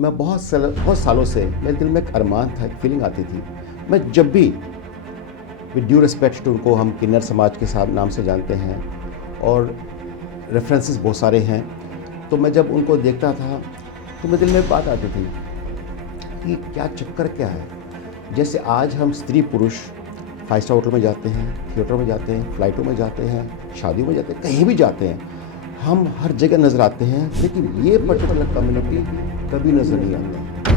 मैं बहुत सालों से मेरे दिल में एक अरमान था, एक फीलिंग आती थी। मैं जब भी विद ड्यू रिस्पेक्ट टू उनको हम किन्नर समाज के साथ नाम से जानते हैं और रेफरेंसेस बहुत सारे हैं, तो मैं जब उनको देखता था तो मेरे दिल में एक बात आती थी कि क्या चक्कर क्या है। जैसे आज हम स्त्री पुरुष 5 स्टार होटल में जाते हैं, थिएटर में जाते हैं, फ्लाइटों में जाते हैं, शादियों में जाते हैं, कहीं भी जाते हैं, हम हर जगह नज़र आते हैं, लेकिन ये पर्टिकुलर कम्युनिटी कभी नज़र नहीं आता।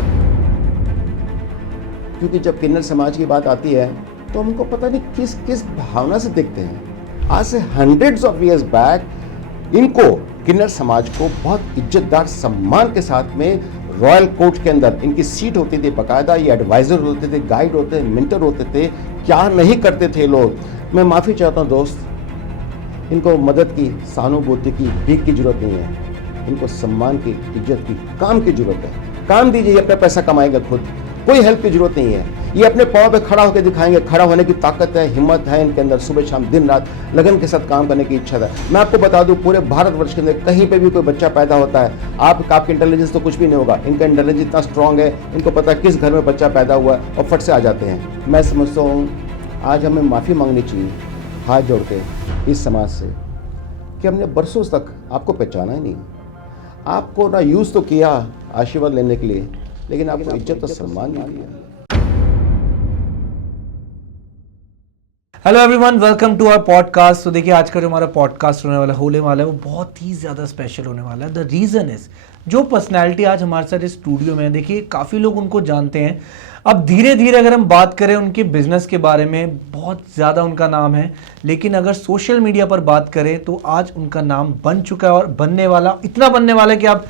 क्योंकि जब किन्नर समाज की बात आती है तो हमको पता नहीं किस किस भावना से देखते हैं। आज से हंड्रेड्स ऑफ इयर्स बैक इनको किन्नर समाज को बहुत इज्जतदार सम्मान के साथ में रॉयल कोर्ट के अंदर इनकी सीट होती थी, बाकायदा ये एडवाइजर होते थे, गाइड होते थे, मेंटर होते थे। क्या नहीं करते थे लोग। मैं माफ़ी चाहता हूँ दोस्त, इनको मदद की, सहानुभूति की, भीख की जरूरत नहीं है। इनको सम्मान की, इज्जत की, काम की जरूरत है। काम दीजिए, अपना पैसा कमाएंगे खुद, कोई हेल्प की जरूरत नहीं है। ये अपने पाँव पे खड़ा होकर दिखाएंगे, खड़ा होने की ताकत है, हिम्मत है इनके अंदर, सुबह शाम दिन रात लगन के साथ काम करने की इच्छा है। मैं आपको बता दूं, पूरे भारतवर्ष के अंदर कहीं पे भी कोई बच्चा पैदा होता है, आपकी इंटेलिजेंस तो कुछ भी नहीं होगा, इनका इंटेलिजेंस इतना स्ट्रांग है, इनको पता है किस घर में बच्चा पैदा हुआ है और फट से आ जाते हैं। मैं समझता हूँ आज हमें माफ़ी मांगनी चाहिए हाथ जोड़ के इस समाज से कि हमने बरसों तक आपको पहचाना ही नहीं, आपको ना यूज़ तो किया आशीर्वाद लेने के लिए, लेकिन आपको इज्जत और सम्मान नहीं दिया। Hello everyone, welcome to our podcast. तो देखिए, आज का जो हमारा पॉडकास्ट होने वाला है वो बहुत ही ज़्यादा स्पेशल होने वाला है। द रीज़न इज़, जो पर्सनैलिटी आज हमारे साथ इस स्टूडियो में है, देखिए काफ़ी लोग उनको जानते हैं। अब धीरे धीरे अगर हम बात करें उनके बिजनेस के बारे में, बहुत ज़्यादा उनका नाम है, लेकिन अगर सोशल मीडिया पर बात करें तो आज उनका नाम बन चुका है और बनने वाला, इतना बनने वाला है कि आप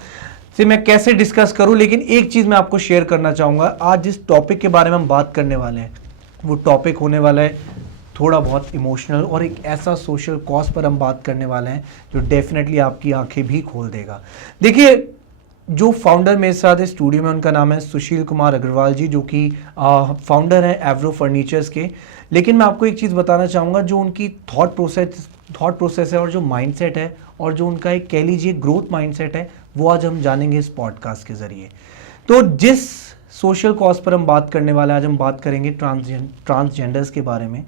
से मैं कैसे डिस्कस करूं। लेकिन एक चीज़ मैं आपको शेयर करना चाहूँगा, आज जिस टॉपिक के बारे में हम बात करने वाले हैं वो टॉपिक होने वाला है थोड़ा बहुत इमोशनल, और एक ऐसा सोशल कॉज पर हम बात करने वाले हैं जो डेफिनेटली आपकी आंखें भी खोल देगा। देखिए, जो फाउंडर मेरे साथ इस स्टूडियो में, उनका नाम है सुशील कुमार अग्रवाल जी, जो कि फाउंडर हैं एवरो फर्नीचर्स के। लेकिन मैं आपको एक चीज़ बताना चाहूँगा, जो उनकी थॉट प्रोसेस है और जो माइंडसेट है और जो उनका एक कह लीजिए ग्रोथ माइंडसेट है, वो आज हम जानेंगे इस पॉडकास्ट के ज़रिए। तो जिस सोशल कॉज पर हम बात करने वाले हैं, आज हम बात करेंगे ट्रांसजेंडर्स के बारे में।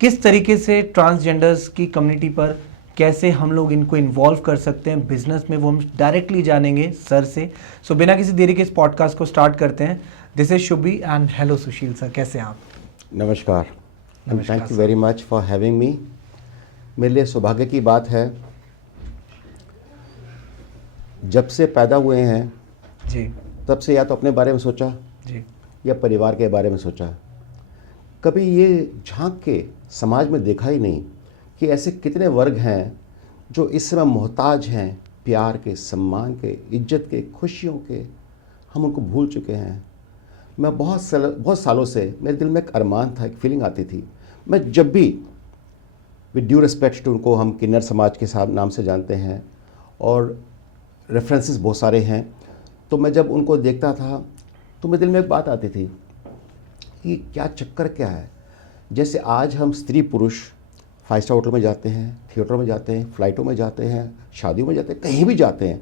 किस तरीके से ट्रांसजेंडर्स की कम्युनिटी पर कैसे हम लोग इनको इन्वॉल्व कर सकते हैं बिजनेस में, वो हम डायरेक्टली जानेंगे सर से। सो बिना किसी देरी के इस पॉडकास्ट को स्टार्ट करते हैं। This is Shubhi and hello Sushil sir, कैसे हैं आप? नमस्कार, thank you very much for having me. मेरे लिए सौभाग्य की बात है, जब से पैदा हुए हैं जी, तब से या तो अपने बारे में सोचा जी, या परिवार के बारे में सोचा। कभी ये झांक के समाज में देखा ही नहीं कि ऐसे कितने वर्ग हैं जो इस समय मोहताज हैं प्यार के, सम्मान के, इज्जत के, खुशियों के। हम उनको भूल चुके हैं। मैं बहुत सालों से मेरे दिल में एक अरमान था, एक फीलिंग आती थी। मैं जब भी विद ड्यू रिस्पेक्ट टू उनको हम किन्नर समाज के साथ नाम से जानते हैं और रेफरेंसेस बहुत सारे हैं, तो मैं जब उनको देखता था तो मेरे दिल में एक बात आती थी कि क्या चक्कर क्या है। जैसे आज हम स्त्री पुरुष 5 स्टार होटल में जाते हैं, थिएटर में जाते हैं, फ्लाइटों में जाते हैं, शादियों में जाते हैं, कहीं भी जाते हैं,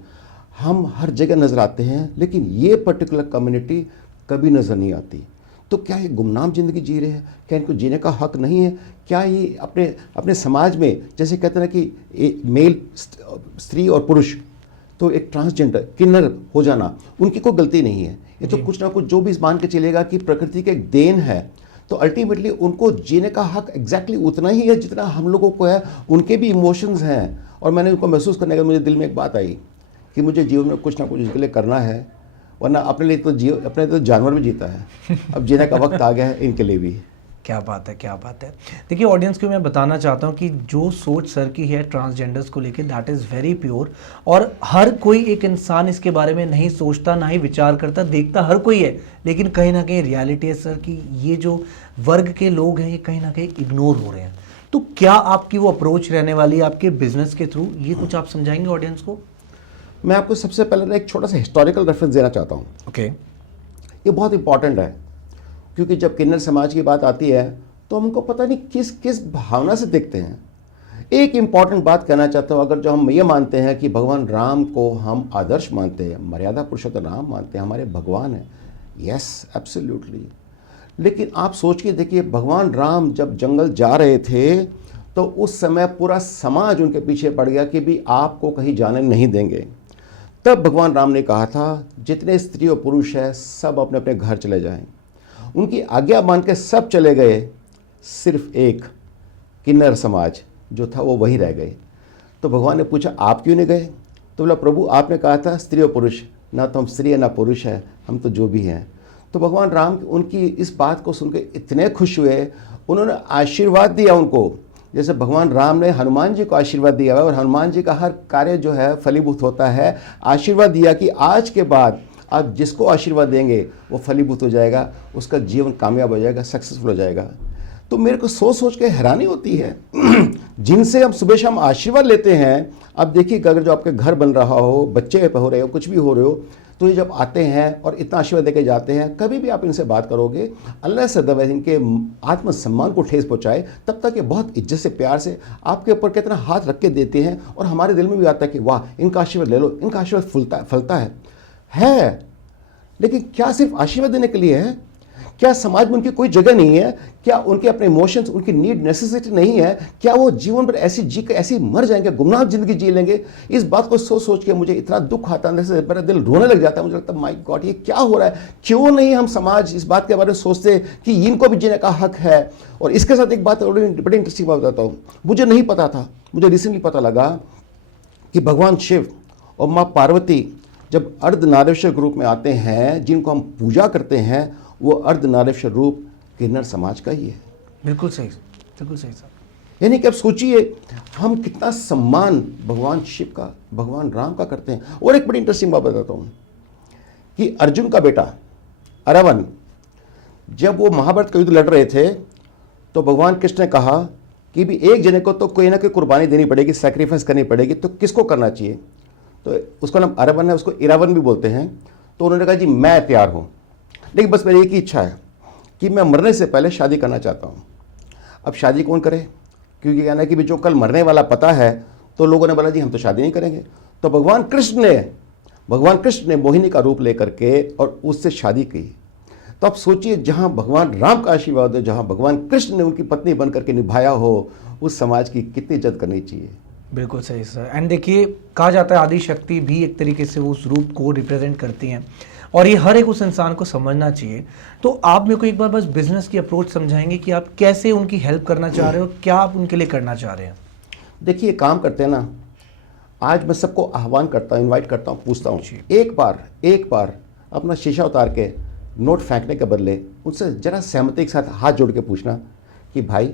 हम हर जगह नज़र आते हैं, लेकिन ये पर्टिकुलर कम्युनिटी कभी नज़र नहीं आती। तो क्या ये गुमनाम ज़िंदगी जी रहे हैं? क्या इनको जीने का हक नहीं है? क्या ये अपने समाज में, जैसे कहते हैं कि मेल स्त्री और पुरुष, तो एक ट्रांसजेंडर किन्नर हो जाना उनकी कोई गलती नहीं है। ये तो कुछ ना कुछ जो भी मान के चलेगा कि प्रकृति का एक देन है, तो अल्टीमेटली उनको जीने का हक एग्जैक्टली उतना ही है जितना हम लोगों को है। उनके भी इमोशंस हैं और मैंने उनको महसूस करने के बाद मुझे दिल में एक बात आई कि मुझे जीवन में कुछ ना कुछ इसके लिए करना है, वरना अपने लिए तो जानवर भी जीता है, अब जीने का वक्त आ गया है इनके लिए भी। क्या बात है, क्या बात है। देखिए, ऑडियंस को मैं बताना चाहता हूँ कि जो सोच सर की है ट्रांसजेंडर्स को लेकर, दैट इज़ वेरी प्योर। और हर कोई एक इंसान इसके बारे में नहीं सोचता, ना ही विचार करता, देखता हर कोई है, लेकिन कहीं ना कहीं रियलिटी है सर कि ये जो वर्ग के लोग हैं ये कहीं ना कहीं इग्नोर हो रहे हैं। तो क्या आपकी वो अप्रोच रहने वाली है आपके बिजनेस के थ्रू, ये कुछ आप समझाएंगे ऑडियंस को? मैं आपको सबसे पहले ना एक छोटा सा हिस्टोरिकल रेफरेंस देना चाहता हूँ। ओके, ये बहुत इंपॉर्टेंट है, क्योंकि जब किन्नर समाज की बात आती है तो हमको पता नहीं किस किस भावना से देखते हैं। एक इम्पॉर्टेंट बात कहना चाहता हूँ, अगर जो हम ये मानते हैं कि भगवान राम को हम आदर्श मानते हैं, मर्यादा पुरुषोत्तम राम मानते हैं, हमारे भगवान हैं, यस एब्सोल्युटली, लेकिन आप सोच के देखिए, भगवान राम जब जंगल जा रहे थे तो उस समय पूरा समाज उनके पीछे पड़ गया कि भी आपको कहीं जाने नहीं देंगे। तब भगवान राम ने कहा था जितने स्त्री और पुरुष हैं सब अपने अपने घर चले जाएं। उनकी आज्ञा मान के सब चले गए, सिर्फ एक किन्नर समाज जो था वो वहीं रह गए। तो भगवान ने पूछा आप क्यों नहीं गए? तो बोला प्रभु आपने कहा था स्त्री और पुरुष, ना तो हम स्त्री है ना पुरुष है, हम तो जो भी हैं। तो भगवान राम उनकी इस बात को सुन के इतने खुश हुए, उन्होंने आशीर्वाद दिया उनको, जैसे भगवान राम ने हनुमान जी को आशीर्वाद दिया है और हनुमान जी का हर कार्य जो है फलीभूत होता है। आशीर्वाद दिया कि आज के बाद आप जिसको आशीर्वाद देंगे वो फलीभूत हो जाएगा, उसका जीवन कामयाब हो जाएगा, सक्सेसफुल हो जाएगा। तो मेरे को सोच सोच के हैरानी होती है जिनसे हम सुबह शाम आशीर्वाद लेते हैं। अब देखिए अगर जो आपके घर बन रहा हो, बच्चे हो रहे हो, कुछ भी हो रहे हो, तो ये जब आते हैं और इतना आशीर्वाद देके जाते हैं, कभी भी आप इनसे बात करोगे अल्लाह से दवा इनके आत्मसम्मान को ठेस पहुँचाए, तब तक ये बहुत इज्जत से प्यार से आपके ऊपर कितना हाथ रख के देते हैं। और हमारे दिल में भी आता है कि वाह इनका आशीर्वाद ले लो, इनका आशीर्वाद फलता है। लेकिन क्या सिर्फ आशीर्वाद देने के लिए है? क्या समाज में उनकी कोई जगह नहीं है? क्या उनके अपने इमोशंस, उनकी नीड, नेसेसिटी नहीं है? क्या वो जीवन पर ऐसी मर जाएंगे, गुमनाह जिंदगी जी लेंगे? इस बात को सोच सोच के मुझे इतना दुख आता है, अंदर से मेरा दिल रोने लग जाता है। मुझे लगता है माय गॉड ये क्या हो रहा है? क्यों नहीं हम समाज इस बात के बारे में सोचते कि इनको भी जीने का हक है? और इसके साथ एक बात बड़ी इंटरेस्टिंग बात बताता हूँ, मुझे नहीं पता था, मुझे रिसेंटली पता लगा कि भगवान शिव और माँ पार्वती जब अर्धनारीश्वर रूप में आते हैं, जिनको हम पूजा करते हैं, वो अर्धनारीश्वर रूप किन्नर समाज का ही है। बिल्कुल सही, बिल्कुल सही साहब। यानी कि अब सोचिए हम कितना सम्मान भगवान शिव का, भगवान राम का करते हैं। और एक बड़ी इंटरेस्टिंग बात बताता हूँ कि अर्जुन का बेटा अरावन जब वो महाभारत का युद्ध लड़ रहे थे, तो भगवान कृष्ण ने कहा कि भी एक जने को तो कोई ना कोई कुर्बानी देनी पड़ेगी, सैक्रिफाइस करनी पड़ेगी, तो किसको करना चाहिए? तो उसका नाम अरावन है, उसको इरावन भी बोलते हैं। तो उन्होंने कहा जी मैं तैयार हूँ, लेकिन बस मेरी एक ही इच्छा है कि मैं मरने से पहले शादी करना चाहता हूँ। अब शादी कौन करे? क्योंकि कहना है कि भी जो कल मरने वाला पता है, तो लोगों ने बोला जी हम तो शादी नहीं करेंगे। तो भगवान कृष्ण ने मोहिनी का रूप लेकर के और उससे शादी की। तो आप सोचिए जहाँ भगवान राम का आशीर्वाद हो, जहाँ भगवान कृष्ण ने उनकी पत्नी बन करके निभाया हो, उस समाज की कितनी इज्जत करनी चाहिए। बिल्कुल सही सर। एंड देखिए कहा जाता है आदि शक्ति भी एक तरीके से उस रूप को रिप्रेजेंट करती हैं, और ये हर एक उस इंसान को समझना चाहिए। तो आप मेरे को एक बार बस बिजनेस की अप्रोच समझाएंगे कि आप कैसे उनकी हेल्प करना चाह रहे हो, क्या आप उनके लिए करना चाह रहे हैं? देखिए काम करते हैं ना, आज मैं सबको आह्वान करता हूँ, इनवाइट करता हूँ, पूछता हूँ, एक बार अपना शीशा उतार के नोट फेंकने के बदले उनसे जरा सहमति के साथ हाथ जोड़ के पूछना कि भाई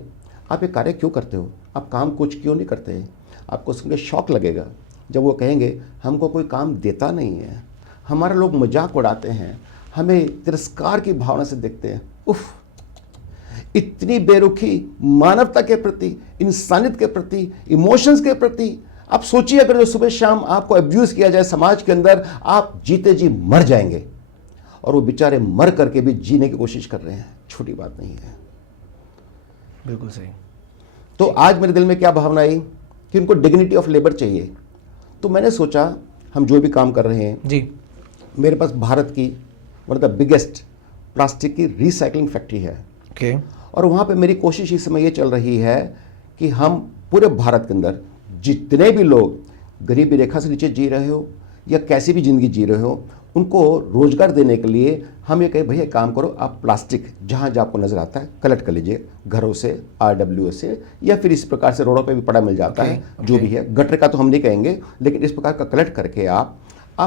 आप ये कार्य क्यों करते हो, आप काम कुछ क्यों नहीं करते हैं? आपको सुन के शौक लगेगा जब वो कहेंगे हमको कोई काम देता नहीं है, हमारे लोग मजाक उड़ाते हैं, हमें तिरस्कार की भावना से देखते हैं। उफ, इतनी बेरुखी मानवता के प्रति, इंसानियत के प्रति, इमोशंस के प्रति। आप सोचिए अगर जो सुबह शाम आपको अब्यूज़ किया जाए समाज के अंदर, आप जीते जी मर जाएंगे। और वो बेचारे मर करके भी जीने की कोशिश कर रहे हैं, छोटी बात नहीं है। बिल्कुल सही। तो आज मेरे दिल में क्या भावना आई कि उनको डिग्निटी ऑफ लेबर चाहिए। तो मैंने सोचा हम जो भी काम कर रहे हैं जी, मेरे पास भारत की one of the biggest plastic की रिसाइकलिंग फैक्ट्री है। ओके। और वहाँ पे मेरी कोशिश इस समय ये चल रही है कि हम पूरे भारत के अंदर जितने भी लोग गरीबी रेखा से नीचे जी रहे हो या कैसी भी ज़िंदगी जी रहे हो, उनको रोज़गार देने के लिए हम ये कहें भैया काम करो, आप प्लास्टिक जहाँ जहाँ आपको नज़र आता है कलेक्ट कर लीजिए, घरों से, RWA से, या फिर इस प्रकार से रोडों पे भी पड़ा मिल जाता है, जो भी है। गटर का तो हम नहीं कहेंगे, लेकिन इस प्रकार का कलेक्ट करके आप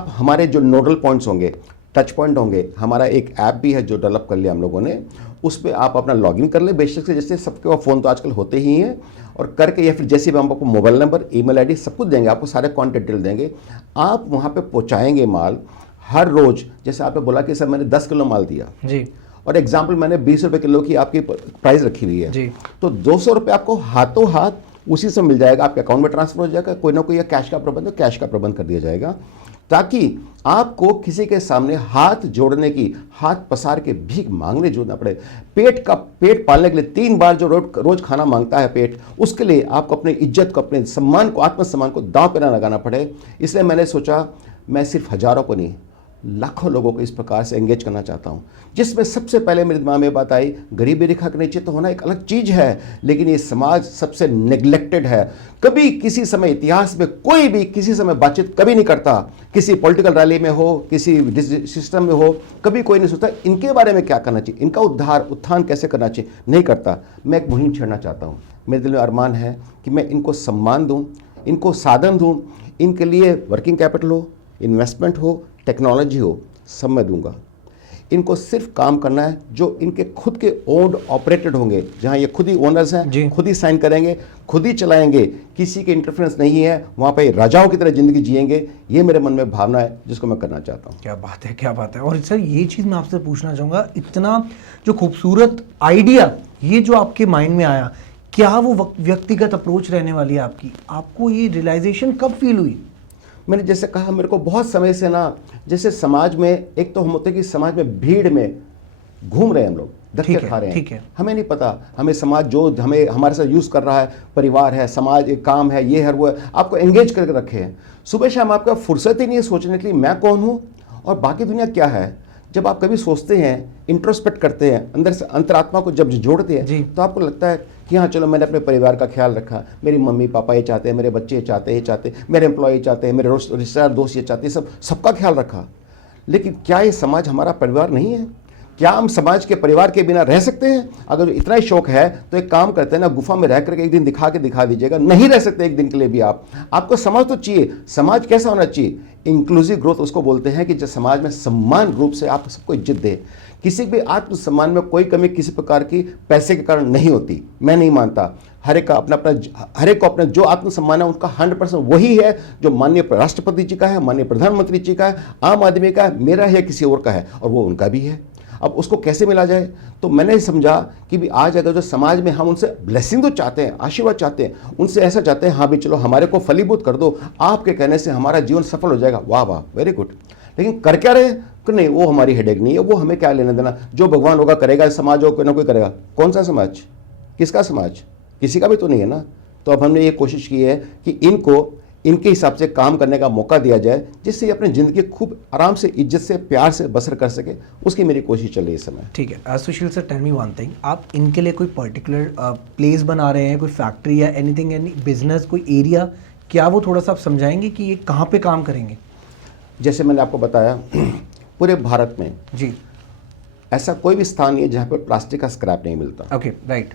हमारे जो नोडल पॉइंट्स होंगे, टच पॉइंट होंगे, हमारा एक ऐप भी है जो डेवलप कर लिया हम लोगों ने, उस पर आप अपना लॉगिन कर लें। बेशक से जैसे सबके पास फ़ोन तो आजकल होते ही हैं, और करके या फिर जैसे भी हम आपको मोबाइल नंबर, email ID सब कुछ देंगे, आपको सारे कॉन्टैक्ट डिटेल देंगे, आप वहाँ पे पहुँचाएंगे माल हर रोज़। जैसे आपने बोला कि सर मैंने 10 किलो माल दिया जी, और एग्जाम्पल मैंने 20 रुपये किलो की आपकी प्राइस रखी हुई है जी, तो 200 रुपये आपको हाथों हाथ उसी से मिल जाएगा, आपके अकाउंट में ट्रांसफर हो जाएगा। कोई ना कोई या कैश का प्रबंध, कैश का प्रबंध कर दिया जाएगा। ताकि आपको किसी के सामने हाथ जोड़ने की, हाथ पसार के भीख मांगने जो ना पड़े। पेट पालने के लिए 3 बार जो रोज खाना मांगता है पेट, उसके लिए आपको अपनी इज्जत को, अपने सम्मान को, आत्मसम्मान को दांव पे ना लगाना पड़े। इसलिए मैंने सोचा मैं सिर्फ हजारों को नहीं, लाखों लोगों को इस प्रकार से एंगेज करना चाहता हूं, जिसमें सबसे पहले मेरे दिमाग में बात आई, गरीबी रेखा के नीचे तो होना एक अलग चीज है, लेकिन ये समाज सबसे नेग्लेक्टेड है। कभी किसी समय इतिहास में कोई भी किसी समय बातचीत कभी नहीं करता, किसी पॉलिटिकल रैली में हो, किसी सिस्टम में हो, कभी कोई नहीं सोचता इनके बारे में क्या करना चाहिए, इनका उत्थान कैसे करना चाहिए, नहीं करता। मैं एक मुहिम छेड़ना चाहता हूँ। मेरे दिल में अरमान है कि मैं इनको सम्मान दूँ, इनको साधन दूँ, इनके लिए वर्किंग कैपिटल हो, इन्वेस्टमेंट हो, टेक्नोलॉजी हो, सब मैं दूंगा। इनको सिर्फ काम करना है जो इनके खुद के ओन्ड ऑपरेटेड होंगे, जहां ये खुद ही ओनर्स हैं, खुद ही साइन करेंगे, खुद ही चलाएंगे, किसी के इंटरफेरेंस नहीं है, वहां पे राजाओं की तरह जिंदगी जिएंगे। ये मेरे मन में भावना है जिसको मैं करना चाहता हूँ। क्या बात है, क्या बात है। और सर ये चीज़ मैं आपसे पूछना चाहूँगा, इतना जो खूबसूरत आइडिया ये जो आपके माइंड में आया, क्या वो व्यक्तिगत अप्रोच रहने वाली है आपकी? आपको ये रियलाइजेशन कब फील हुई? मैंने जैसे कहा, मेरे को बहुत समय से ना, जैसे समाज में एक तो हम होते कि समाज में भीड़ में घूम रहे हैं हम लोग, धक्के खा रहे हैं, हमें नहीं पता, हमें समाज जो हमें हमारे साथ यूज़ कर रहा है, परिवार है, समाज एक काम है, ये है वो है, आपको एंगेज करके रखे हैं। सुबह शाम आपका फुर्सत ही नहीं है सोचने के लिए मैं कौन हूँ और बाकी दुनिया क्या है। जब आप कभी सोचते हैं, इंट्रोस्पेक्ट करते हैं, अंदर से अंतरात्मा को जब जोड़ते हैं, तो आपको लगता है कि हाँ चलो मैंने अपने परिवार का ख्याल रखा, मेरी मम्मी पापा ये चाहते हैं, मेरे बच्चे ये चाहते, मेरे एम्प्लॉय चाहते हैं, मेरे रिश्तेदार दोस्त ये चाहते हैं, सबका ख्याल रखा। लेकिन क्या ये समाज हमारा परिवार नहीं है? क्या हम समाज के परिवार के बिना रह सकते हैं? अगर इतना ही शौक है तो एक काम करते हैं ना, गुफा में रह करके एक दिन दिखा दीजिएगा। नहीं रह सकते एक दिन के लिए भी आपको समाज तो चाहिए। समाज कैसा होना चाहिए? इंक्लूसिव ग्रोथ उसको बोलते हैं कि जब समाज में सम्मान रूप से आप सबको इज्जत दे, किसी भी आत्मसम्मान में कोई कमी किसी प्रकार की पैसे के कारण नहीं होती, मैं नहीं मानता। हर एक को अपना जो आत्मसम्मान है उनका 100% वही है जो माननीय राष्ट्रपति जी का है, माननीय प्रधानमंत्री जी का है, आम आदमी का है, मेरा है, किसी और का है, और वो उनका भी है। अब उसको कैसे मिला जाए? तो मैंने समझा कि भी आज अगर जो समाज में हम उनसे ब्लेसिंग तो चाहते हैं, आशीर्वाद चाहते हैं, उनसे ऐसा चाहते हैं, हाँ भी चलो हमारे को फलीभूत कर दो, आपके कहने से हमारा जीवन सफल हो जाएगा, वाह वाह वेरी गुड। लेकिन कर क्या रहे कि नहीं, वो हमारी हेडेक नहीं है, वो हमें क्या लेना देना, जो भगवान होगा करेगा, समाज हो कोई ना कोई करेगा। कौन सा समाज? किसका समाज? किसी का भी तो नहीं है ना। तो अब हमने ये कोशिश की है कि इनके हिसाब से काम करने का मौका दिया जाए, जिससे अपनी ज़िंदगी खूब आराम से, इज्जत से, प्यार से बसर कर सके। उसकी मेरी कोशिश चल रही है इस समय। ठीक है। Sushil sir, tell me one thing, आप इनके लिए कोई पर्टिकुलर प्लेस बना रहे हैं, कोई फैक्ट्री या एनीथिंग, एनी बिजनेस, कोई एरिया, क्या वो थोड़ा सा आप समझाएंगे कि ये कहाँ पे काम करेंगे? जैसे मैंने आपको बताया, पूरे भारत में जी ऐसा कोई भी स्थान नहीं है जहाँ पर प्लास्टिक का स्क्रैप नहीं मिलता। Okay, right.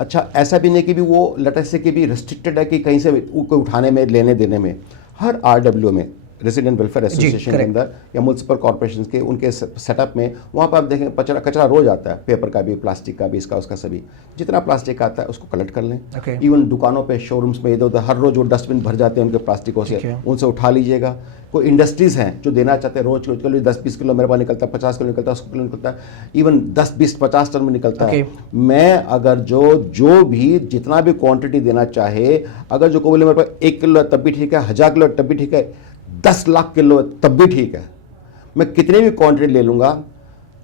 अच्छा, ऐसा भी नहीं कि भी वो लेटर से कि भी रिस्ट्रिक्टेड है कि कहीं से कोई उठाने में, लेने देने में। हर RW में, रेसिडेंट वेलफेयर एसोसिएशन के अंदर या म्यूनसिपल कॉर्पोरेशन के उनके सेटअप में, वहाँ पर आप देखें कचरा रोज आता है, पेपर का भी, प्लास्टिक का भी, इसका उसका सभी। जितना प्लास्टिक आता है उसको कलेक्ट कर लें। इवन दुकानों पे, शोरूम्स में इधर उधर हर रोज वो डस्टबिन भर जाते हैं उनके प्लास्टिकों से, उनसे उठा लीजिएगा। कोई इंडस्ट्रीज़ हैं जो देना चाहते हैं, रोज के लिए 10-20 किलो मेरे पास निकलता है, 50 किलो निकलता है, 100 किलो निकलता है, इवन 10-20-50 टन में निकलता है। मैं अगर जो भी जितना भी क्वांटिटी देना चाहे, अगर जो को बोले मेरे पास 1 किलो तब भी ठीक है, 1000 किलो तब भी ठीक है, 10 लाख किलो तब भी ठीक है, मैं कितनी भी क्वांटिटी ले लूँगा,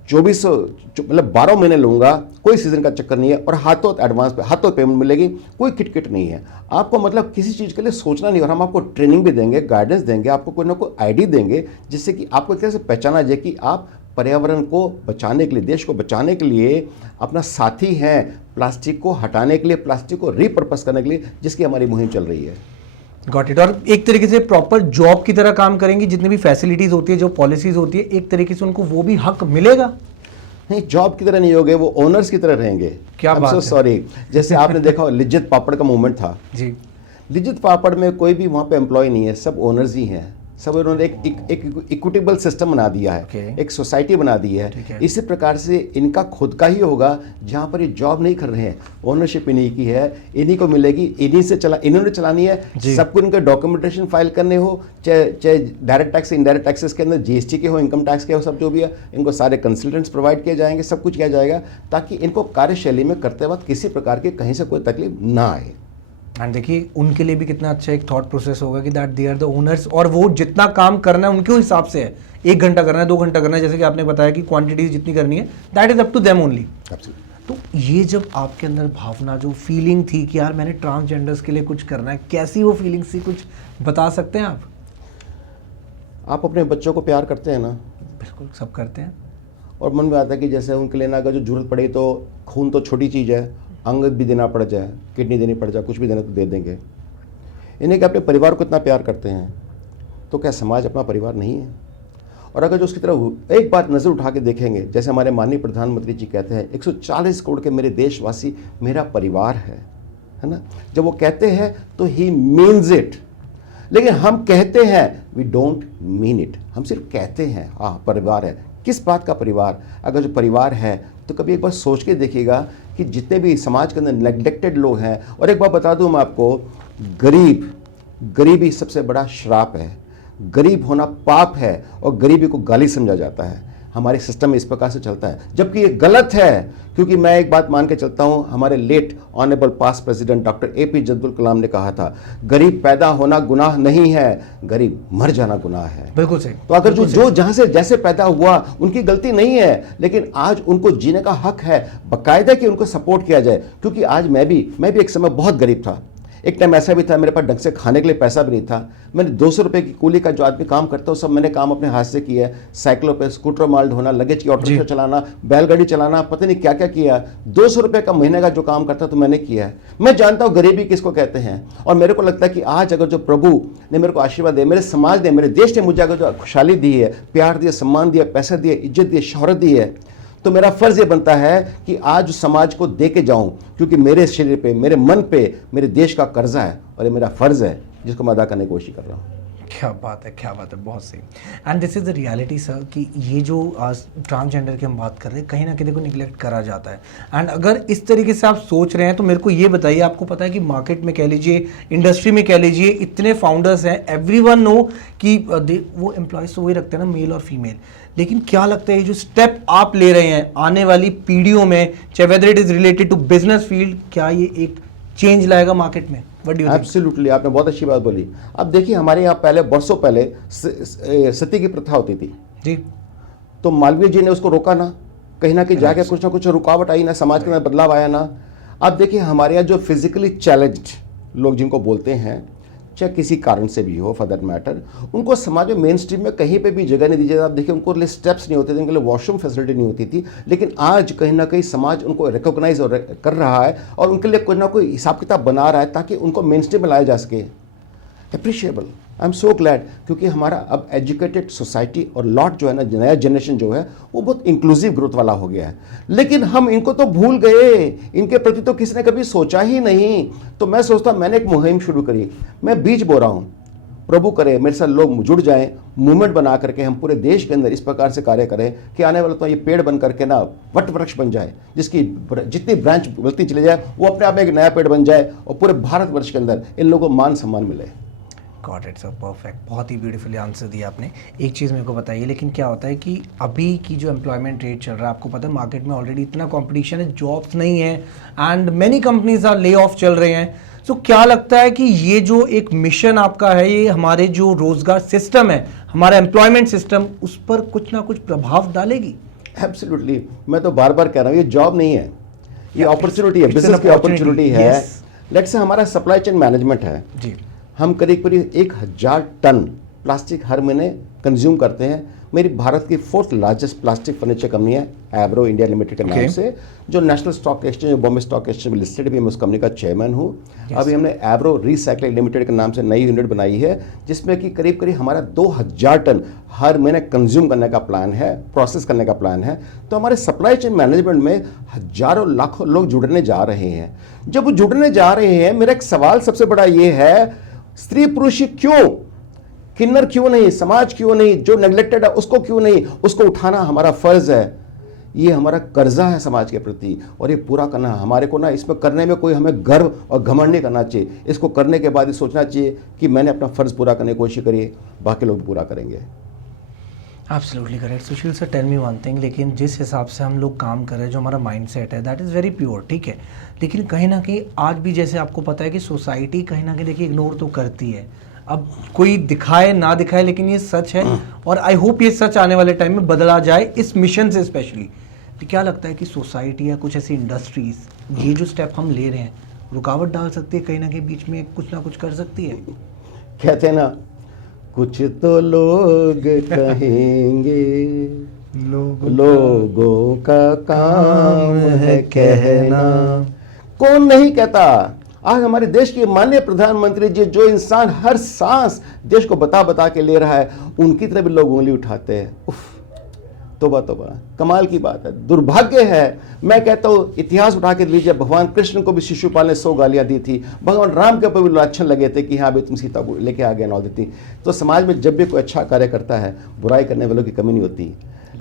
12 महीने लूँगा, कोई सीजन का चक्कर नहीं है, और हाथों एडवांस पे, हाथों पेमेंट मिलेगी, कोई किटकिट नहीं है आपको। मतलब किसी चीज़ के लिए सोचना नहीं, और हम आपको ट्रेनिंग भी देंगे, गाइडेंस देंगे, आपको कोई ना कोई आईडी देंगे, जिससे कि आपको कैसे पहचाना जाए कि आप पर्यावरण को बचाने के लिए, देश को बचाने के लिए अपना साथी हैं, प्लास्टिक को हटाने के लिए, प्लास्टिक को रीपर्पस करने के लिए, जिसकी हमारी मुहिम चल रही है। Got it. और एक तरीके से प्रॉपर जॉब की तरह काम करेंगी, जितनी भी फैसिलिटीज होती है, जो पॉलिसीज होती है, एक तरीके से उनको वो भी हक मिलेगा। नहीं, जॉब की तरह नहीं होगे, वो ओनर्स की तरह रहेंगे। क्या बात है। सॉरी, जैसे आपने देखा लिज्जत पापड़ का मूवमेंट था जी। लिज्जत पापड़ में कोई भी वहाँ पे एम्प्लॉय नहीं है, सब ओनर्स ही हैं। सब उन्होंने एक इक्विटेबल सिस्टम बना दिया है, एक सोसाइटी बना दी है। इसी प्रकार से इनका खुद का ही होगा, जहाँ पर ये जॉब नहीं कर रहे हैं, ओनरशिप इन्हीं की है, इन्हीं को मिलेगी, इन्होंने चलानी है। सबको इनका डॉक्यूमेंटेशन फाइल करने हो, चाहे डायरेक्ट टैक्स, इनडायरेक्ट टैक्सेस के अंदर GST के हो, इनकम टैक्स के हो, सब जो भी है, इनको सारे कंसल्टेंट्स प्रोवाइड किए जाएंगे, सब कुछ किया जाएगा, ताकि इनको कार्यशैली में करते वक्त किसी प्रकार की कहीं से कोई तकलीफ ना आए। एंड देखिए उनके लिए भी कितना अच्छा एक थॉट प्रोसेस होगा कि that they are the owners, और वो जितना काम करना है उनके हिसाब से है, 1 घंटा करना है, 2 घंटा करना है, जैसे कि आपने बताया कि क्वांटिटी जितनी करनी है that is up to them only. तो ये जब आपके अंदर भावना, जो फीलिंग थी कि यार मैंने ट्रांसजेंडर्स के लिए कुछ करना है, कैसी वो फीलिंग थी, कुछ बता सकते हैं आप? आप अपने बच्चों को प्यार करते हैं ना? बिल्कुल, सब करते हैं। और मन में आता है कि जैसे उनके लिए ना अगर जो जरूरत पड़े तो खून तो छोटी चीज़ है, अंग भी देना पड़ जाए, किडनी देनी पड़ जाए, कुछ भी देना तो दे देंगे। इन्हें कि अपने परिवार को इतना प्यार करते हैं तो क्या समाज अपना परिवार नहीं है? और अगर जो उसकी तरफ एक बार नज़र उठा के देखेंगे, जैसे हमारे माननीय प्रधानमंत्री जी कहते हैं 140 करोड़ के मेरे देशवासी मेरा परिवार है ना? जब वो कहते हैं तो ही मीन्स इट। लेकिन हम कहते हैं वी डोंट मीन इट, हम सिर्फ कहते हैं हाँ परिवार है। किस बात का परिवार? अगर जो परिवार है तो कभी एक बार सोच के देखिएगा कि जितने भी समाज के अंदर नेग्लेक्टेड लोग हैं, और एक बार बता दूं मैं आपको, गरीबी सबसे बड़ा श्राप है। गरीब होना पाप है और गरीबी को गाली समझा जाता है। हमारे सिस्टम में इस प्रकार से चलता है, जबकि ये गलत है। क्योंकि मैं एक बात मान के चलता हूँ, हमारे late honourable past president doctor APJ Abdul Kalam ने कहा था, गरीब पैदा होना गुनाह नहीं है, गरीब मर जाना गुनाह है। बिल्कुल सही। तो अगर जो जहाँ से जैसे पैदा हुआ उनकी गलती नहीं है, लेकिन आज उनको जीने का हक है, बाकायदा कि उनको सपोर्ट किया जाए। क्योंकि आज मैं भी एक समय बहुत गरीब था। एक टाइम ऐसा भी था मेरे पास ढंग से खाने के लिए पैसा भी नहीं था। मैंने 200 रुपये की कूली का जो आदमी काम करता है, सब मैंने काम अपने हाथ से किया है। साइकिलों पे स्कूटर माल ढोना, लगेज की ऑटो रिक्शा चलाना, बैलगाड़ी चलाना, पता नहीं क्या क्या किया। 200 रुपये का महीने का जो काम करता तो मैंने किया है। मैं जानता हूँ गरीबी किसको कहते हैं। और मेरे को लगता है कि आज अगर जो प्रभु ने मेरे को आशीर्वाद दिया, मेरे समाज ने, मेरे देश ने मुझे अगर जो खुशहाली दी है, प्यार दिया, सम्मान दिया, पैसा दिया, इज्जत दी, शोहरत दी है, तो मेरा फ़र्ज़ ये बनता है कि आज समाज को दे के जाऊँ। क्योंकि मेरे शरीर पे, मेरे मन पे मेरे देश का कर्जा है और ये मेरा फ़र्ज़ है जिसको मैं अदा करने की कोशिश कर रहा हूँ। क्या बात है, क्या बात है, बहुत सही। And this is the reality sir, कि ये जो आज ट्रांसजेंडर की हम बात कर रहे हैं, कहीं ना कहीं को निगलेक्ट करा जाता है। एंड अगर इस तरीके से आप सोच रहे हैं तो मेरे को ये बताइए, आपको पता है कि मार्केट में कह लीजिए, इंडस्ट्री में कह लीजिए, इतने फाउंडर्स हैं, एवरीवन नो कि वो एम्प्लॉयज़ तो वही रखते हैं ना, मेल और फीमेल। लेकिन क्या लगता है ये जो स्टेप आप ले रहे हैं आने वाली पीढ़ियों में, चाहे whether it is related to business field, क्या ये एक चेंज लाएगा मार्केट में? एब्सोल्युटली, आपने बहुत अच्छी बात बोली। अब देखिए, हमारे यहाँ पहले बरसों पहले सती की प्रथा होती थी जी, तो मालवीय जी ने उसको रोका ना, कहीं ना कहीं जाके कुछ ना कुछ रुकावट आई ना, समाज के अंदर बदलाव आया ना। अब देखिए, हमारे यहाँ जो फिजिकली चैलेंज्ड लोग जिनको बोलते हैं, चाहे किसी कारण से भी हो फॉर दैट मैटर, उनको समाज में मेन स्ट्रीम में कहीं पे भी जगह नहीं दी जाती। आप देखिए, उनको लिए स्टेप्स नहीं होते थे, उनके लिए वॉशरूम फैसिलिटी नहीं होती थी। लेकिन आज कहीं ना कहीं समाज उनको रिकॉग्नाइज कर रहा है और उनके लिए कोई ना कोई हिसाब किताब बना रहा है ताकि उनको मेन स्ट्रीम में लाया जा सके। Appreciable, I am so glad, क्योंकि हमारा अब एजुकेटेड सोसाइटी और लॉट जो है ना, नया जनरेशन जो है वो बहुत इंक्लूसिव ग्रोथ वाला हो गया है। लेकिन हम इनको तो भूल गए, इनके प्रति तो किसी ने कभी सोचा ही नहीं। तो मैं सोचता, मैंने एक मुहिम शुरू करी, मैं बीज बो रहा हूँ। प्रभु करे मेरे साथ लोग जुड़ जाएं, मूवमेंट बना करके हम पूरे देश के अंदर इस प्रकार से कार्य करें कि आने वाला तो ये पेड़ बन करके ना वट वृक्ष बन जाए, जिसकी जितनी ब्रांच बढ़ती चली जाए वो अपने आप में एक नया पेड़ बन जाए और पूरे भारतवर्ष के अंदर इन लोगों को मान सम्मान मिले। गॉट इट सर, परफेक्ट, बहुत ही ब्यूटीफुली आंसर दिया आपने। एक चीज़ मेरे को बताइए, लेकिन क्या होता है कि अभी की जो एम्प्लॉयमेंट रेट चल रहा है, आपको पता है मार्केट में ऑलरेडी इतना कंपटीशन है, जॉब्स नहीं है, and many companies are lay off चल रहे हैं। सो क्या लगता है कि ये जो एक मिशन आपका है, ये हमारे जो रोजगार सिस्टम है, हमारा एम्प्लॉयमेंट सिस्टम, उस पर कुछ ना कुछ प्रभाव डालेगी? एब्सोल्युटली, मैं तो बार बार कह रहा हूँ, ये जॉब नहीं है, ये अपॉर्चुनिटी है, बिजनेस की अपॉर्चुनिटी है। लेट्स से हमारा सप्लाई चेन मैनेजमेंट है जी, हम करीब 1000 टन प्लास्टिक हर महीने कंज्यूम करते हैं। मेरी भारत की 4th largest plastic furniture company है एब्रो इंडिया लिमिटेड के नाम से, जो national stock exchange, Bombay stock exchange में लिस्टेड भी, मैं उस कंपनी का चेयरमैन हूँ। अभी हमने एब्रो रिसाइकलिंग लिमिटेड के नाम से नई यूनिट बनाई है, जिसमें कि करीब हमारा 2000 टन हर महीने कंज्यूम करने का प्लान है, प्रोसेस करने का प्लान है। तो हमारे सप्लाई चेन मैनेजमेंट में हजारों लाखों लोग जुड़ने जा रहे हैं। जब वो जुड़ने जा रहे हैं, मेरा एक सवाल सबसे बड़ा ये है, स्त्री पुरुष क्यों, किन्नर क्यों नहीं, समाज क्यों नहीं, जो नेग्लेक्टेड है उसको क्यों नहीं, उसको उठाना हमारा फर्ज है। ये हमारा कर्जा है समाज के प्रति और ये पूरा करना हमारे को ना, इसमें करने में कोई हमें गर्व और घमंड नहीं करना चाहिए। इसको करने के बाद ये सोचना चाहिए कि मैंने अपना फर्ज पूरा करने की कोशिश करी, बाकी लोग पूरा करेंगे। Absolutely correct Sushil sir, tell me one thing, लेकिन जिस हिसाब से हम लोग काम कर रहे हैं, जो हमारा माइंडसेट है, दैट इज़ वेरी प्योर, ठीक है। लेकिन कहीं ना कहीं आज भी जैसे आपको पता है कि सोसाइटी कहीं ना कहीं देखिए इग्नोर तो करती है। अब कोई दिखाए ना दिखाए, लेकिन ये सच है और आई होप ये सच आने वाले टाइम में बदला जाए इस मिशन से स्पेशली। तो क्या लगता है कि सोसाइटी या कुछ ऐसी इंडस्ट्रीज ये जो स्टेप हम ले रहे हैं रुकावट डाल सकती है, कहीं ना कहीं बीच में कुछ ना कुछ कर सकती है? कहते हैं ना, कुछ तो लोग कहेंगे, लोगों का काम है कहना। कौन नहीं कहता। आज हमारे देश के माननीय प्रधानमंत्री जी, जो इंसान हर सांस देश को बता बता के ले रहा है, उनकी तरफ भी लोग उंगली उठाते हैं। उफ, तोबा तोबा, कमाल की बात है, दुर्भाग्य है। मैं कहता हूँ इतिहास उठा के लीजिए, भगवान कृष्ण को भी शिशुपाल ने 100 गालियाँ दी थी, भगवान राम के ऊपर भी लक्षण लगे थे कि हाँ भाई तुम सीता को लेके आ गए नौ देती। तो समाज में जब भी कोई अच्छा कार्य करता है, बुराई करने वालों की कमी नहीं होती,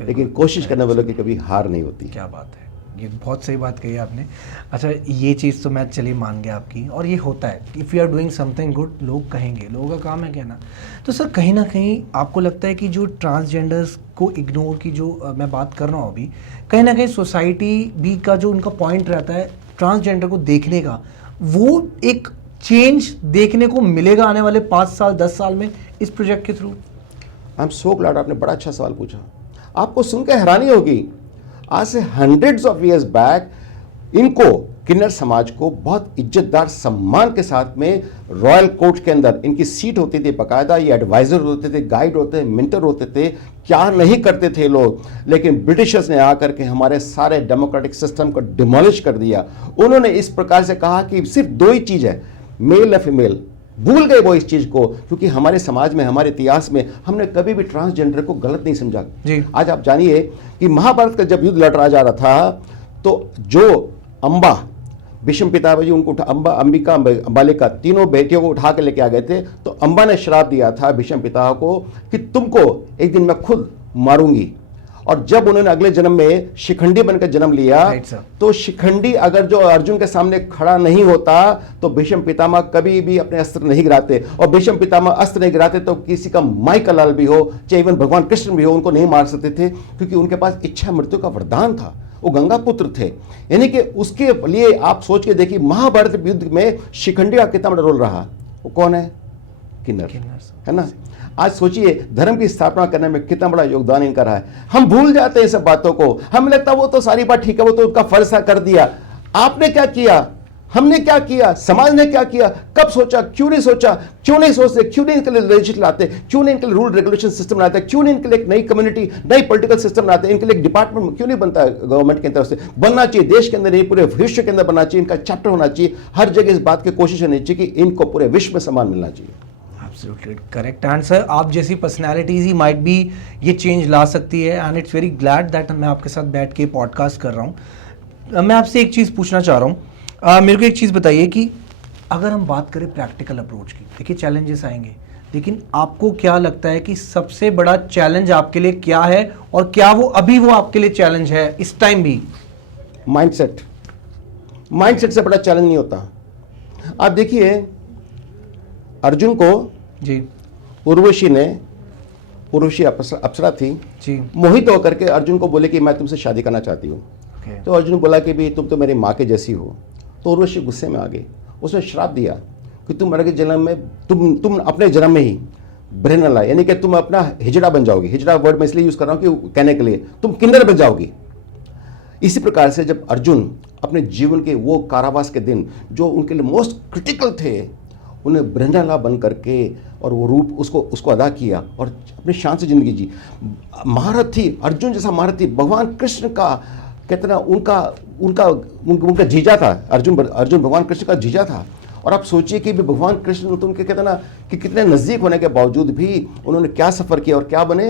लेकिन कोशिश करने वालों की कभी हार नहीं होती। क्या बात है, ये बहुत सही बात कही आपने। अच्छा, ये चीज़ तो मैं चलिए मान गया आपकी, और ये होता है if you are doing something good लोग कहेंगे, लोगों का काम है कहना। तो सर कहीं ना कहीं आपको लगता है कि जो ट्रांसजेंडर्स को इग्नोर की जो मैं बात कर रहा हूँ अभी, कहीं ना कहीं सोसाइटी भी का जो उनका पॉइंट रहता है ट्रांसजेंडर को देखने का, वो एक चेंज देखने को मिलेगा आने वाले 5 साल 10 साल में इस प्रोजेक्ट के through? I am so glad, आपने बड़ा अच्छा सवाल पूछा। आपको सुन के हैरानी होगी, आज से हंड्रेड्स ऑफ इयर्स बैक इनको, किन्नर समाज को बहुत इज्जतदार सम्मान के साथ में रॉयल कोर्ट के अंदर इनकी सीट होती थी, बाकायदा ये एडवाइजर होते थे, गाइड होते थे, मेंटर होते थे। क्या नहीं करते थे लोग, लेकिन ब्रिटिशर्स ने आकर के हमारे सारे डेमोक्रेटिक सिस्टम को डिमोलिश कर दिया। उन्होंने इस प्रकार से कहा कि सिर्फ 2 ही चीज़ है, मेल या फीमेल। भूल गए वो इस चीज को, क्योंकि हमारे समाज में, हमारे इतिहास में हमने कभी भी ट्रांसजेंडर को गलत नहीं समझा जी। आज आप जानिए कि महाभारत का जब युद्ध लड़ा जा रहा था, तो जो अंबा, भीष्म पितामह जी उनको अंबा, अंबिका, अंबालिका तीनों बेटियों को उठा के लेके आ गए थे। तो अंबा ने श्राप दिया था भीष्म पितामह को कि तुमको एक दिन मैं खुद मारूंगी। और जब उन्होंने अगले जन्म में शिखंडी बनकर जन्म लिया, तो शिखंडी अगर जो अर्जुन के सामने खड़ा नहीं होता तो भीष्म पितामह कभी भी अपने अस्त्र नहीं गिराते, और भीष्म पितामह अस्त्र नहीं गिराते तो किसी का माई का लाल भी हो, चाहे इवन भगवान कृष्ण भी हो, उनको नहीं मार सकते थे, क्योंकि उनके पास इच्छा मृत्यु का वरदान था। वो गंगा पुत्र थे। यानी कि उसके लिए आप सोच के देखिए, महाभारत युद्ध में शिखंडी का कितना बड़ा रोल रहा। वो कौन है? किन्नर, है ना। आज सोचिए धर्म की स्थापना करने में कितना बड़ा योगदान इनका रहा है। हम भूल जाते हैं सब बातों को, हमें लगता है वो तो सारी बात ठीक है, वो तो उनका फर्ज कर दिया। आपने क्या किया, हमने क्या किया, समाज ने क्या किया, कब सोचा, क्यों नहीं सोचा, क्यों नहीं सोचते, क्यों नहीं इनके लिए लेजिस्लेशन लाते, क्यों नहीं इनके लिए रूल रेगुलेशन सिस्टम लाते, क्यों नहीं इनके लिए एक नई कम्युनिटी, नई पॉलिटिकल सिस्टम लाते, इनके लिए एक डिपार्टमेंट क्यों नहीं बनता है गवर्नमेंट की तरफ से? बनना चाहिए, देश के अंदर नहीं पूरे विश्व के अंदर बनना चाहिए, इनका चैप्टर होना चाहिए। हर जगह इस बात की कोशिश होनी चाहिए कि इनको पूरे विश्व में सम्मान मिलना चाहिए। Absolutely correct answer। आप जैसी पर्सनैलिटीज ही माइट बी ये चेंज ला सकती है, and it's very glad that मैं आपके साथ बैठ के पॉडकास्ट कर रहा हूँ। मैं आपसे एक चीज़ पूछना चाह रहा हूँ, मेरे को एक चीज़ बताइए कि अगर हम बात करें प्रैक्टिकल अप्रोच की, देखिए चैलेंजेस आएंगे, लेकिन आपको क्या लगता है कि सबसे बड़ा चैलेंज आपके लिए क्या है, और क्या वो अभी वो आपके लिए चैलेंज है इस टाइम भी? माइंडसेट। माइंडसेट से बड़ा चैलेंज नहीं होता। आप देखिए अर्जुन को जी, उर्वशी ने, उर्वशी अप्सरा थी जी, मोहित होकर के अर्जुन को बोले कि मैं तुमसे शादी करना चाहती हूँ। तो अर्जुन बोला कि भी तुम तो मेरी माँ के जैसी हो। तो उर्वशी गुस्से में आ गई, उसने श्राप दिया कि तुम अगले जन्म में, तुम अपने जन्म में ही ब्रह्मला, यानी कि तुम अपना हिजड़ा बन जाओगी। हिजड़ा वर्ड मैं इसलिए यूज कर रहा हूँ कि कहने के लिए, तुम किन्नर बन जाओगी। इसी प्रकार से जब अर्जुन अपने जीवन के वो कारावास के दिन जो उनके लिए मोस्ट क्रिटिकल थे, उन्हें ब्रह्मला बन करके और वो रूप उसको अदा किया और अपनी शान से जिंदगी जी। महारथी, अर्जुन जैसा महारथी, भगवान कृष्ण का कितना उनका जीजा था। अर्जुन भगवान कृष्ण का जीजा था। और आप सोचिए कि भी भगवान कृष्ण तो उनके कितना कि कितने नज़दीक होने के बावजूद भी उन्होंने क्या सफ़र किया और क्या बने?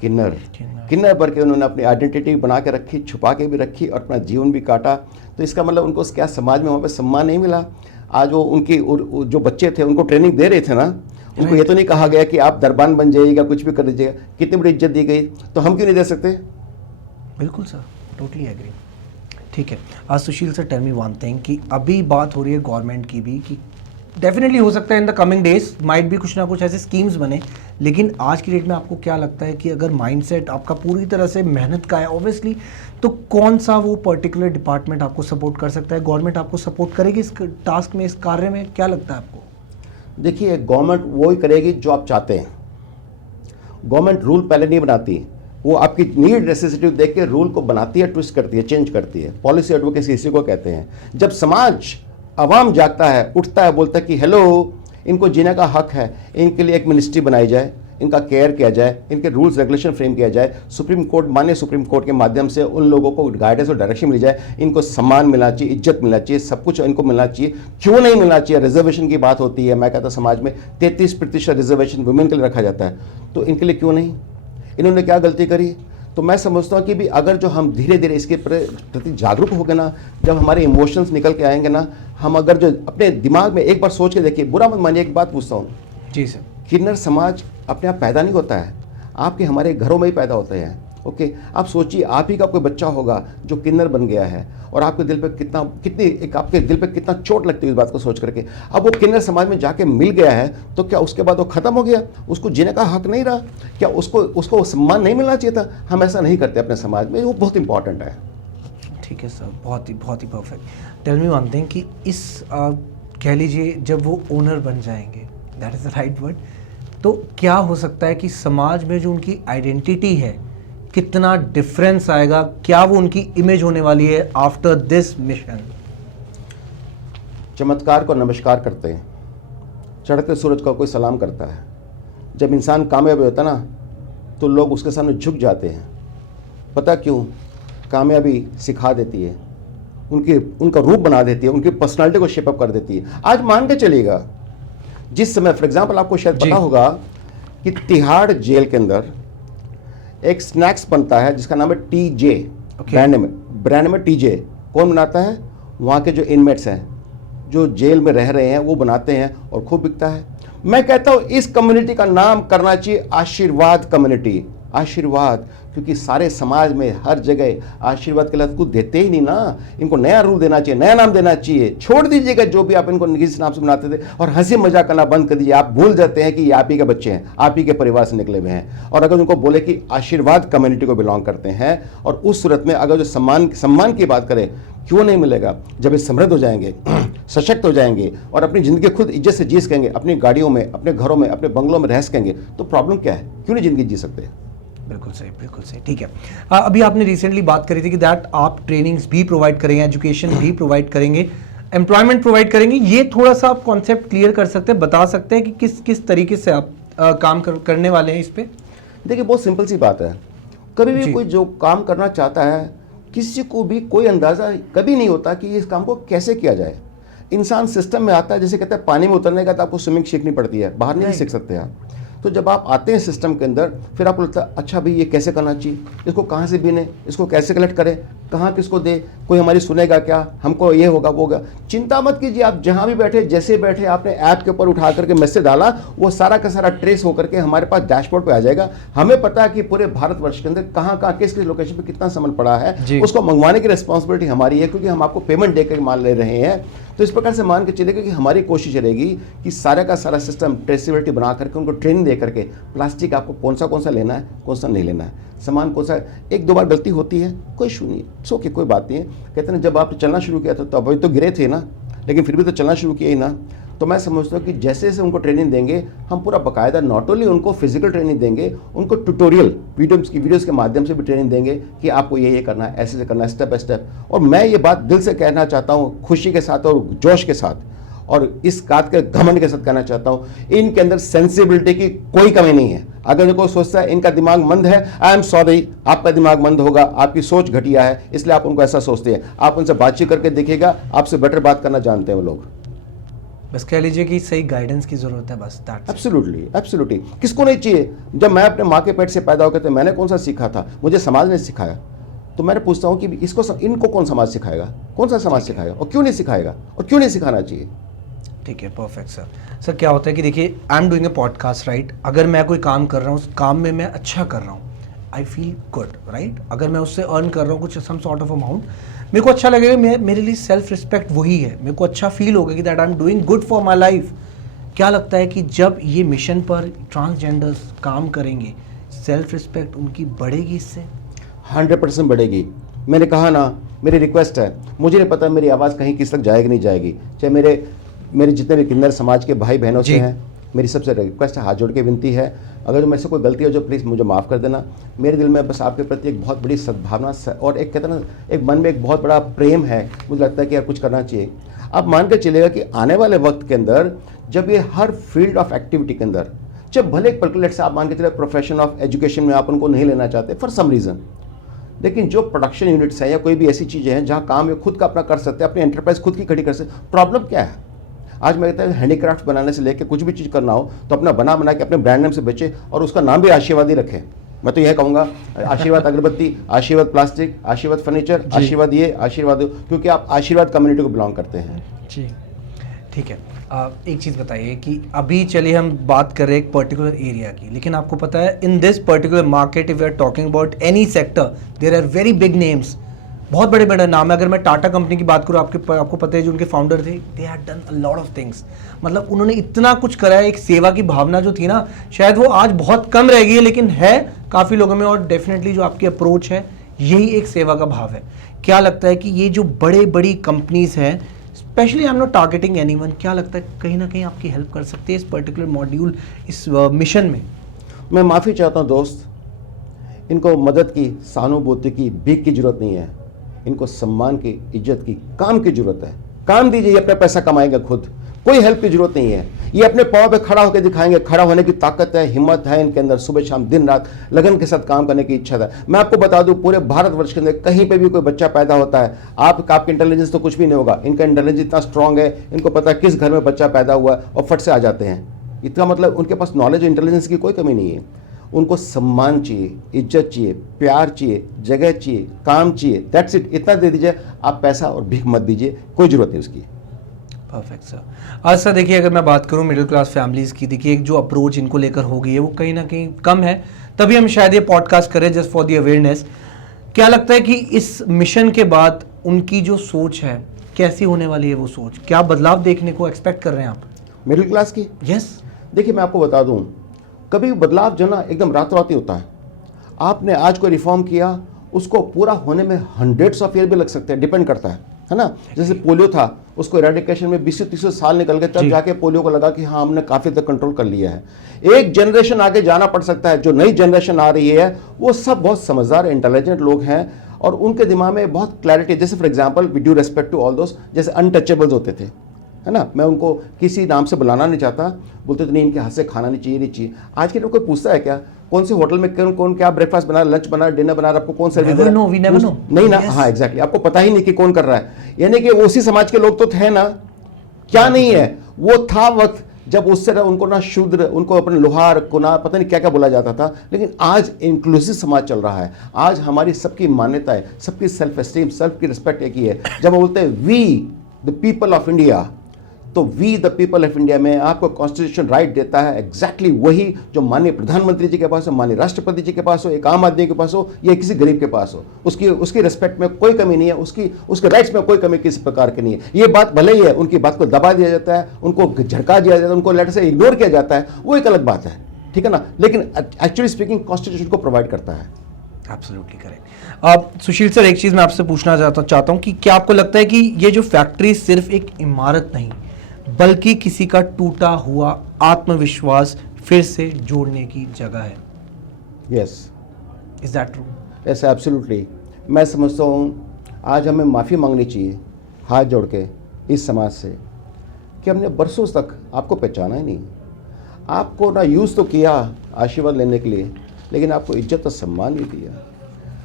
किन्नर बन के उन्होंने अपनी आइडेंटिटी बना के रखी, छुपा के भी रखी और अपना जीवन भी काटा। तो इसका मतलब उनको क्या समाज में वहाँ पे सम्मान नहीं मिला? आज वो उनकी जो बच्चे थे उनको ट्रेनिंग दे रहे थे ना, उनको ये तो नहीं कहा गया कि आप दरबान बन जाइएगा, कुछ भी कर दीजिएगा। कितनी बड़ी इज्जत दी गई, तो हम क्यों नहीं दे सकते? बिल्कुल सर, टोटली एग्री। ठीक है, आज Sushil sir tell me one thing कि अभी बात हो रही है गवर्नमेंट की भी कि डेफिनेटली हो सकता है in the coming days might भी कुछ ना कुछ ऐसे स्कीम्स बने, लेकिन आज की डेट में आपको क्या लगता है कि अगर माइंडसेट आपका पूरी तरह से मेहनत का है ऑब्वियसली, तो कौन सा वो पर्टिकुलर डिपार्टमेंट आपको सपोर्ट कर सकता है? गवर्नमेंट आपको सपोर्ट करेगी इस टास्क में, इस कार्य में? क्या लगता है आपको? देखिए, गवर्नमेंट वो ही करेगी जो आप चाहते हैं। गवर्नमेंट रूल पहले नहीं बनाती, वो आपकी नीड नेसेसिटी देख के रूल को बनाती है, ट्विस्ट करती है, चेंज करती है। पॉलिसी एडवोकेसी इसी को कहते हैं। जब समाज आवाम जागता है, उठता है, बोलता है कि हेलो, इनको जीने का हक है, इनके लिए एक मिनिस्ट्री बनाई जाए, इनका केयर किया जाए, इनके रूल्स रेगुलेशन फ्रेम किया जाए, सुप्रीम कोर्ट मान्य सुप्रीम कोर्ट के माध्यम से उन लोगों को गाइडेंस और डायरेक्शन मिल जाए, इनको सम्मान मिलना चाहिए, इज्जत मिलना चाहिए, सब कुछ इनको मिलना चाहिए। क्यों नहीं मिलना चाहिए? रिजर्वेशन की बात होती है, मैं कहता समाज में 33% रिजर्वेशन वुमेन के लिए रखा जाता है, तो इनके लिए क्यों नहीं? इन्होंने क्या गलती करी? तो मैं समझता हूँ कि भी अगर जो हम धीरे धीरे इसके प्रति जागरूक हो गए ना, जब हमारे इमोशंस निकल के आएंगे ना, हम अगर जो अपने दिमाग में एक बार सोच के देखिए, बुरा मत मानिए, एक बात पूछता हूँ जी सर, किन्नर समाज अपने आप पैदा नहीं होता है, आपके हमारे घरों में ही पैदा होते हैं। ओके, आप सोचिए, आप ही का कोई बच्चा होगा जो किन्नर बन गया है, और आपके दिल पे आपके दिल पे कितना चोट लगती है इस बात को सोच करके। अब वो किन्नर समाज में जाके मिल गया है, तो क्या उसके बाद वो खत्म हो गया? उसको जीने का हक नहीं रहा? क्या उसको सम्मान नहीं मिलना चाहिए था? हम ऐसा नहीं करते अपने समाज में, वो बहुत इंपॉर्टेंट है। ठीक है सर, बहुत ही perfect. Tell me one thing कि इस कह लीजिए जब वो ओनर बन जाएंगे, that is the right word, तो क्या हो सकता है कि समाज में जो उनकी आइडेंटिटी है कितना डिफरेंस आएगा? क्या वो उनकी इमेज होने वाली है आफ्टर दिस मिशन? चमत्कार को नमस्कार करते हैं, चढ़ते सूरज को कोई सलाम करता है। जब इंसान कामयाब होता है ना, तो लोग उसके सामने झुक जाते हैं। पता क्यों? कामयाबी सिखा देती है, उनका रूप बना देती है, उनकी पर्सनालिटी को शेप अप कर देती है। आज मान के चलिएगा, जिस समय फॉर एग्जाम्पल आपको शायद पता होगा कि तिहाड़ जेल के अंदर एक स्नैक्स बनता है जिसका नाम है टीजे, ब्रांड में टीजे। कौन बनाता है? वहाँ के जो इनमेट्स हैं, जो जेल में रह रहे हैं, वो बनाते हैं और खूब बिकता है। मैं कहता हूँ इस कम्युनिटी का नाम करना चाहिए आशीर्वाद कम्युनिटी। आशीर्वाद, क्योंकि सारे समाज में हर जगह आशीर्वाद के लफ्ज़ को देते ही नहीं ना। इनको नया रूल देना चाहिए, नया नाम देना चाहिए। छोड़ दीजिएगा जो भी आप इनको किस नाम से बनाते थे, और हंसी मजाक करना बंद कर दीजिए। आप भूल जाते हैं कि ये आप ही के बच्चे हैं, आप ही के परिवार से निकले हुए हैं। और अगर उनको बोले कि आशीर्वाद कम्युनिटी को बिलोंग करते हैं, और उस सूरत में अगर जो सम्मान की बात करें, क्यों नहीं मिलेगा? जब ये समृद्ध हो जाएंगे, सशक्त हो जाएंगे, और अपनी ज़िंदगी खुद इज्जत से जी सकेंगे, अपनी गाड़ियों में, अपने घरों में, अपने बंगलों में रह सकेंगे, तो प्रॉब्लम क्या है? क्यों नहीं ज़िंदगी जी सकते? बिल्कुल सही, ठीक है। अभी आपने रिसेंटली बात करी थी कि दैट आप ट्रेनिंग्स भी प्रोवाइड करेंगे, एजुकेशन भी प्रोवाइड करेंगे, एम्प्लॉयमेंट प्रोवाइड करेंगे। ये थोड़ा सा आप कॉन्सेप्ट क्लियर कर सकते हैं, बता सकते हैं कि किस किस तरीके से आप काम करने वाले हैं इस पे? देखिए, बहुत सिंपल सी बात है। कभी भी कोई जो काम करना चाहता है, किसी को भी कोई अंदाज़ा कभी नहीं होता कि इस काम को कैसे किया जाए। इंसान सिस्टम में आता है, जैसे कहते हैं पानी में उतरने का तो आपको स्विमिंग सीखनी पड़ती है, बाहर नहीं सीख सकते आप। तो जब आप आते हैं सिस्टम के अंदर, फिर आपको लगता है अच्छा भाई ये कैसे करना चाहिए, इसको कहाँ से बीने, इसको कैसे कलेक्ट करें, कहाँ किसको दे, कोई हमारी सुनेगा क्या, हमको ये होगा वो होगा। चिंता मत कीजिए, आप जहाँ भी बैठे, जैसे बैठे, आपने ऐप के ऊपर उठा करके मैसेज डाला, वो सारा का सारा ट्रेस होकर के हमारे पास डैशबोर्ड पे आ जाएगा। हमें पता है कि पूरे भारतवर्ष के अंदर कहाँ कहाँ किस किस लोकेशन पे कितना सामान पड़ा है, उसको मंगवाने की रिस्पॉन्सिबिलिटी हमारी है, क्योंकि हम आपको पेमेंट दे कर माल ले रहे हैं। तो इस प्रकार से मान के चलेगा कि हमारी कोशिश रहेगी कि सारा का सारा सिस्टम ट्रेसिबिलिटी बना करके उनको ट्रेनिंग दे करके, प्लास्टिक आपको कौन सा लेना है, कौन सा नहीं लेना है, सामान कौन सा। एक दो बार गलती होती है, कोई इशू नहीं, सो कि कोई बात नहीं है। कहते हैं जब आप चलना शुरू किया था तो अभी तो गिरे थे ना, लेकिन फिर भी तो चलना शुरू किया ही ना। तो मैं समझता हूँ कि जैसे जैसे उनको ट्रेनिंग देंगे, हम पूरा बाकायदा नॉट ओनली उनको फिजिकल ट्रेनिंग देंगे, उनको ट्यूटोरियल वीडियोज़ के माध्यम से भी ट्रेनिंग देंगे कि आपको ये करना है, ऐसे करना है, स्टेप बाय स्टेप। और मैं ये बात दिल से कहना चाहता हूँ, खुशी के साथ और जोश के साथ, और इस बात के घमंड के साथ कहना चाहता हूँ, इनके अंदर सेंसिबिलिटी की कोई कमी नहीं है। अगर कोई सोचता है इनका दिमाग मंद है, आई एम सॉरी, आपका दिमाग मंद होगा, आपकी सोच घटिया है, इसलिए आप उनको ऐसा सोचते हैं। आप उनसे बातचीत करके देखिएगा, आपसे बेटर बात करना जानते हैं वो लोग। बस कह लीजिए कि सही गाइडेंस की जरूरत है, बस। एब्सोल्युटली। किसको नहीं चाहिए? जब मैं अपने माँ के पेट से पैदा होकर, तो मैंने कौन सा सीखा था? मुझे समाज ने सिखाया। तो मैंने पूछता हूँ कि इनको कौन समाज सिखाएगा, कौन सा समाज सिखाएगा, और क्यों नहीं सिखाएगा, और क्यों नहीं सिखाना चाहिए? ठीक है, परफेक्ट सर। सर क्या होता है कि देखिए, I am doing a podcast, right? अगर मैं कोई काम कर रहा हूँ, उस काम में मैं अच्छा कर रहा हूँ, आई फील गुड, राइट? अगर मैं उससे अर्न कर रहा हूँ कुछ सम सॉर्ट ऑफ अमाउंट, मेरे को अच्छा लगेगा, मेरे लिए सेल्फ रिस्पेक्ट वही है, मेरे को अच्छा फील होगा कि that I am doing good for my life. क्या लगता है कि जब ये मिशन पर ट्रांसजेंडर्स काम करेंगे, सेल्फ रिस्पेक्ट उनकी बढ़ेगी इससे? 100% बढ़ेगी। मैंने कहा ना, मेरी रिक्वेस्ट है, मुझे नहीं पता मेरी आवाज़ कहीं किस तक जाएगी नहीं जाएगी, चाहे मेरे जितने भी किन्नर समाज के भाई बहनों से हैं, मेरी सबसे रिक्वेस्ट है, हाथ जोड़ के विनती है, अगर मेरे से कोई गलती हो जो प्लीज़ मुझे माफ़ कर देना। मेरे दिल में बस आपके प्रति एक बहुत बड़ी सद्भावना और एक कहते हैं ना, एक मन में एक बहुत बड़ा प्रेम है। मुझे लगता है कि यार कुछ करना चाहिए। आप मान के चलेगा कि आने वाले वक्त के अंदर जब ये हर फील्ड ऑफ एक्टिविटी के अंदर, जब भले एक पर्टिकुलर से आप मान के चले प्रोफेशन ऑफ एजुकेशन में आप उनको नहीं लेना चाहते फॉर सम रीज़न, लेकिन जो प्रोडक्शन यूनिट्स हैं या कोई भी ऐसी चीज़ें हैं जहाँ काम ये खुद का अपना कर सकते हैं, अपनी एंटरप्राइज खुद की खड़ी कर सकते, प्रॉब्लम क्या है? आज मैं कहता हूँ हैंडीक्राफ्ट बनाने से लेकर कुछ भी चीज़ करना हो तो अपना बना के अपने ब्रांड नेम से बेचे और उसका नाम भी आशीर्वाद ही रखें। मैं तो यह कहूँगा, आशीर्वाद अगरबत्ती, आशीर्वाद प्लास्टिक, आशीर्वाद फर्नीचर, आशीर्वाद ये, आशीर्वाद, क्योंकि आप आशीर्वाद कम्युनिटी को बिलोंग करते हैं। जी, ठीक है। एक चीज़ बताइए कि अभी चलिए हम बात कर रहे हैं एक पर्टिकुलर एरिया की, लेकिन आपको पता है in this particular market if we are talking about any sector there are very big names, बहुत बड़े बड़े नाम है। अगर मैं टाटा कंपनी की बात करूँ, आपको पता है जो उनके फाउंडर थे, they had done a lot of things, मतलब उन्होंने इतना कुछ करा है। एक सेवा की भावना जो थी ना, शायद वो आज बहुत कम रह गई है, लेकिन है काफ़ी लोगों में। और डेफिनेटली जो आपकी अप्रोच है यही एक सेवा का भाव है। क्या लगता है कि ये जो बड़े बड़ी कंपनीज हैं, specially I am not targeting anyone, क्या लगता है कहीं ना कहीं आपकी हेल्प कर सकते हैं इस पर्टिकुलर मॉड्यूल, इस मिशन में? मैं माफ़ी चाहता हूँ दोस्त, इनको मदद की, सहानुभूति की, भीख की जरूरत नहीं है, इनको सम्मान की, इज्जत की, काम की जरूरत है। काम दीजिए, ये अपना पैसा कमाएंगे खुद, कोई हेल्प की जरूरत नहीं है। ये अपने पाँव पे खड़ा होकर दिखाएंगे, खड़ा होने की ताकत है, हिम्मत है इनके अंदर, सुबह शाम दिन रात लगन के साथ काम करने की इच्छा है। मैं आपको बता दूं, पूरे भारतवर्ष के अंदर कहीं पे भी कोई बच्चा पैदा होता है, आपका इंटेलिजेंस तो कुछ भी नहीं होगा, इनका इंटेलिजेंस इतना स्ट्रांग है, इनको पता है किस घर में बच्चा पैदा हुआ है और फट से आ जाते हैं। इतना मतलब उनके पास नॉलेज और इंटेलिजेंस की कोई कमी नहीं है। उनको सम्मान चाहिए, इज्जत चाहिए, प्यार चाहिए, जगह चाहिए, काम चाहिए, दैट्स इट। इतना दे दीजिए, आप पैसा और भीख मत दीजिए, कोई जरूरत नहीं उसकी। Perfect sir. आज सर देखिए, अगर मैं बात करूं मिडिल क्लास फैमिलीज़ की, देखिए एक जो अप्रोच इनको लेकर हो गई है वो कहीं ना कहीं कम है, तभी हम शायद ये पॉडकास्ट करें जस्ट फॉर द अवेयरनेस। क्या लगता है कि इस मिशन के बाद उनकी जो सोच है कैसी होने वाली है? वो सोच, क्या बदलाव देखने को एक्सपेक्ट कर रहे हैं आप मिडिल क्लास की? यस। देखिए मैं आपको बता दूं, कभी बदलाव जो ना एकदम रातों रात ही होता है। आपने आज कोई रिफॉर्म किया, उसको पूरा होने में हंड्रेड्स ऑफ ईयर भी लग सकते हैं, डिपेंड करता है ना। जैसे पोलियो था, उसको इरेडिकेशन में 20-30 साल निकल गए, तब जाके पोलियो को लगा कि हाँ हमने काफ़ी तक कंट्रोल कर लिया है। एक जनरेशन आगे जाना पड़ सकता है। जो नई जनरेशन आ रही है वो सब बहुत समझदार इंटेलिजेंट लोग हैं और उनके दिमाग में बहुत क्लैरिटी है। जैसे for example, with due respect to all दोस्त, जैसे अनटचेबल्स होते थे, है ना, मैं उनको किसी नाम से बुलाना नहीं चाहता, बोलते तो नहीं इनके हाथ से खाना नहीं चाहिए, नहीं चाहिए। आज के लोग कोई पूछता है क्या कौन से होटल में कौन क्या ब्रेकफास्ट बना, लंच बना, डिनर बना, आपको कौन सर्विस दे रहा है? नहीं ना, हाँ एग्जैक्टली, आपको पता ही नहीं कि कौन कर रहा है। यानी कि उसी समाज के लोग तो थे ना, क्या नहीं है, वो था वक्त जब उससे उनको ना शूद्र, उनको अपने लोहार, कुनार, पता नहीं क्या क्या बोला जाता था। लेकिन आज इंक्लूसिव समाज चल रहा है। आज हमारी सबकी मान्यता है, सबकी सेल्फ एस्टीम, सेल्फ की रिस्पेक्ट एक ही है। जब वो बोलते हैं we the people of India, तो we the people of India में आपको कॉन्स्टिट्यूशन राइट देता है एग्जैक्टली वही जो माननीय प्रधानमंत्री जी के पास हो, माननीय राष्ट्रपति जी के पास हो, एक आम आदमी के पास हो या किसी गरीब के पास हो। उसकी रिस्पेक्ट में कोई कमी नहीं है, उसके राइट्स में कोई कमी किसी प्रकार की नहीं है। ये बात भले ही है, उनकी बात को दबा दिया जाता है, उनको झटका दिया जाता है, उनको लेटर से इग्नोर किया जाता है, वो एक अलग बात है, ठीक है ना। लेकिन एक्चुअली स्पीकिंग कॉन्स्टिट्यूशन को प्रोवाइड करता है। Absolutely correct. सुशील सर, एक चीज़ मैं आपसे पूछना चाहता हूँ कि क्या आपको लगता है कि ये जो फैक्ट्री सिर्फ एक इमारत नहीं बल्कि किसी का टूटा हुआ आत्मविश्वास फिर से जोड़ने की जगह है? Yes, is that true? Yes absolutely. मैं समझता हूँ आज हमें माफ़ी मांगनी चाहिए हाथ जोड़ के इस समाज से कि हमने बरसों तक आपको पहचाना ही नहीं। आपको ना यूज़ तो किया आशीर्वाद लेने के लिए, लेकिन आपको इज्जत और सम्मान नहीं दिया।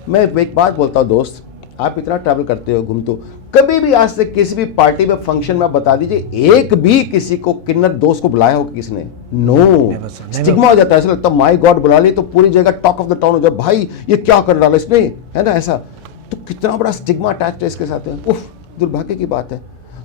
मैं एक बात बोलता हूँ दोस्त, आप इतना ट्रैवल करते हो, घूमते हो, कभी भी आज से किसी भी पार्टी में, फंक्शन में आप बता दीजिए एक भी किसी को किन्नर दोस्त को बुलाया हो किसी ने? नो। स्टिग्मा हो जाता है, ऐसा लगता है माय गॉड बुला ली तो पूरी जगह टॉक ऑफ द टाउन हो जाए, भाई ये क्या कर डाला इसने, है ना। ऐसा तो कितना बड़ा स्टिग्मा अटैच है इसके साथ है। उफ, दुर्भाग्य की बात है।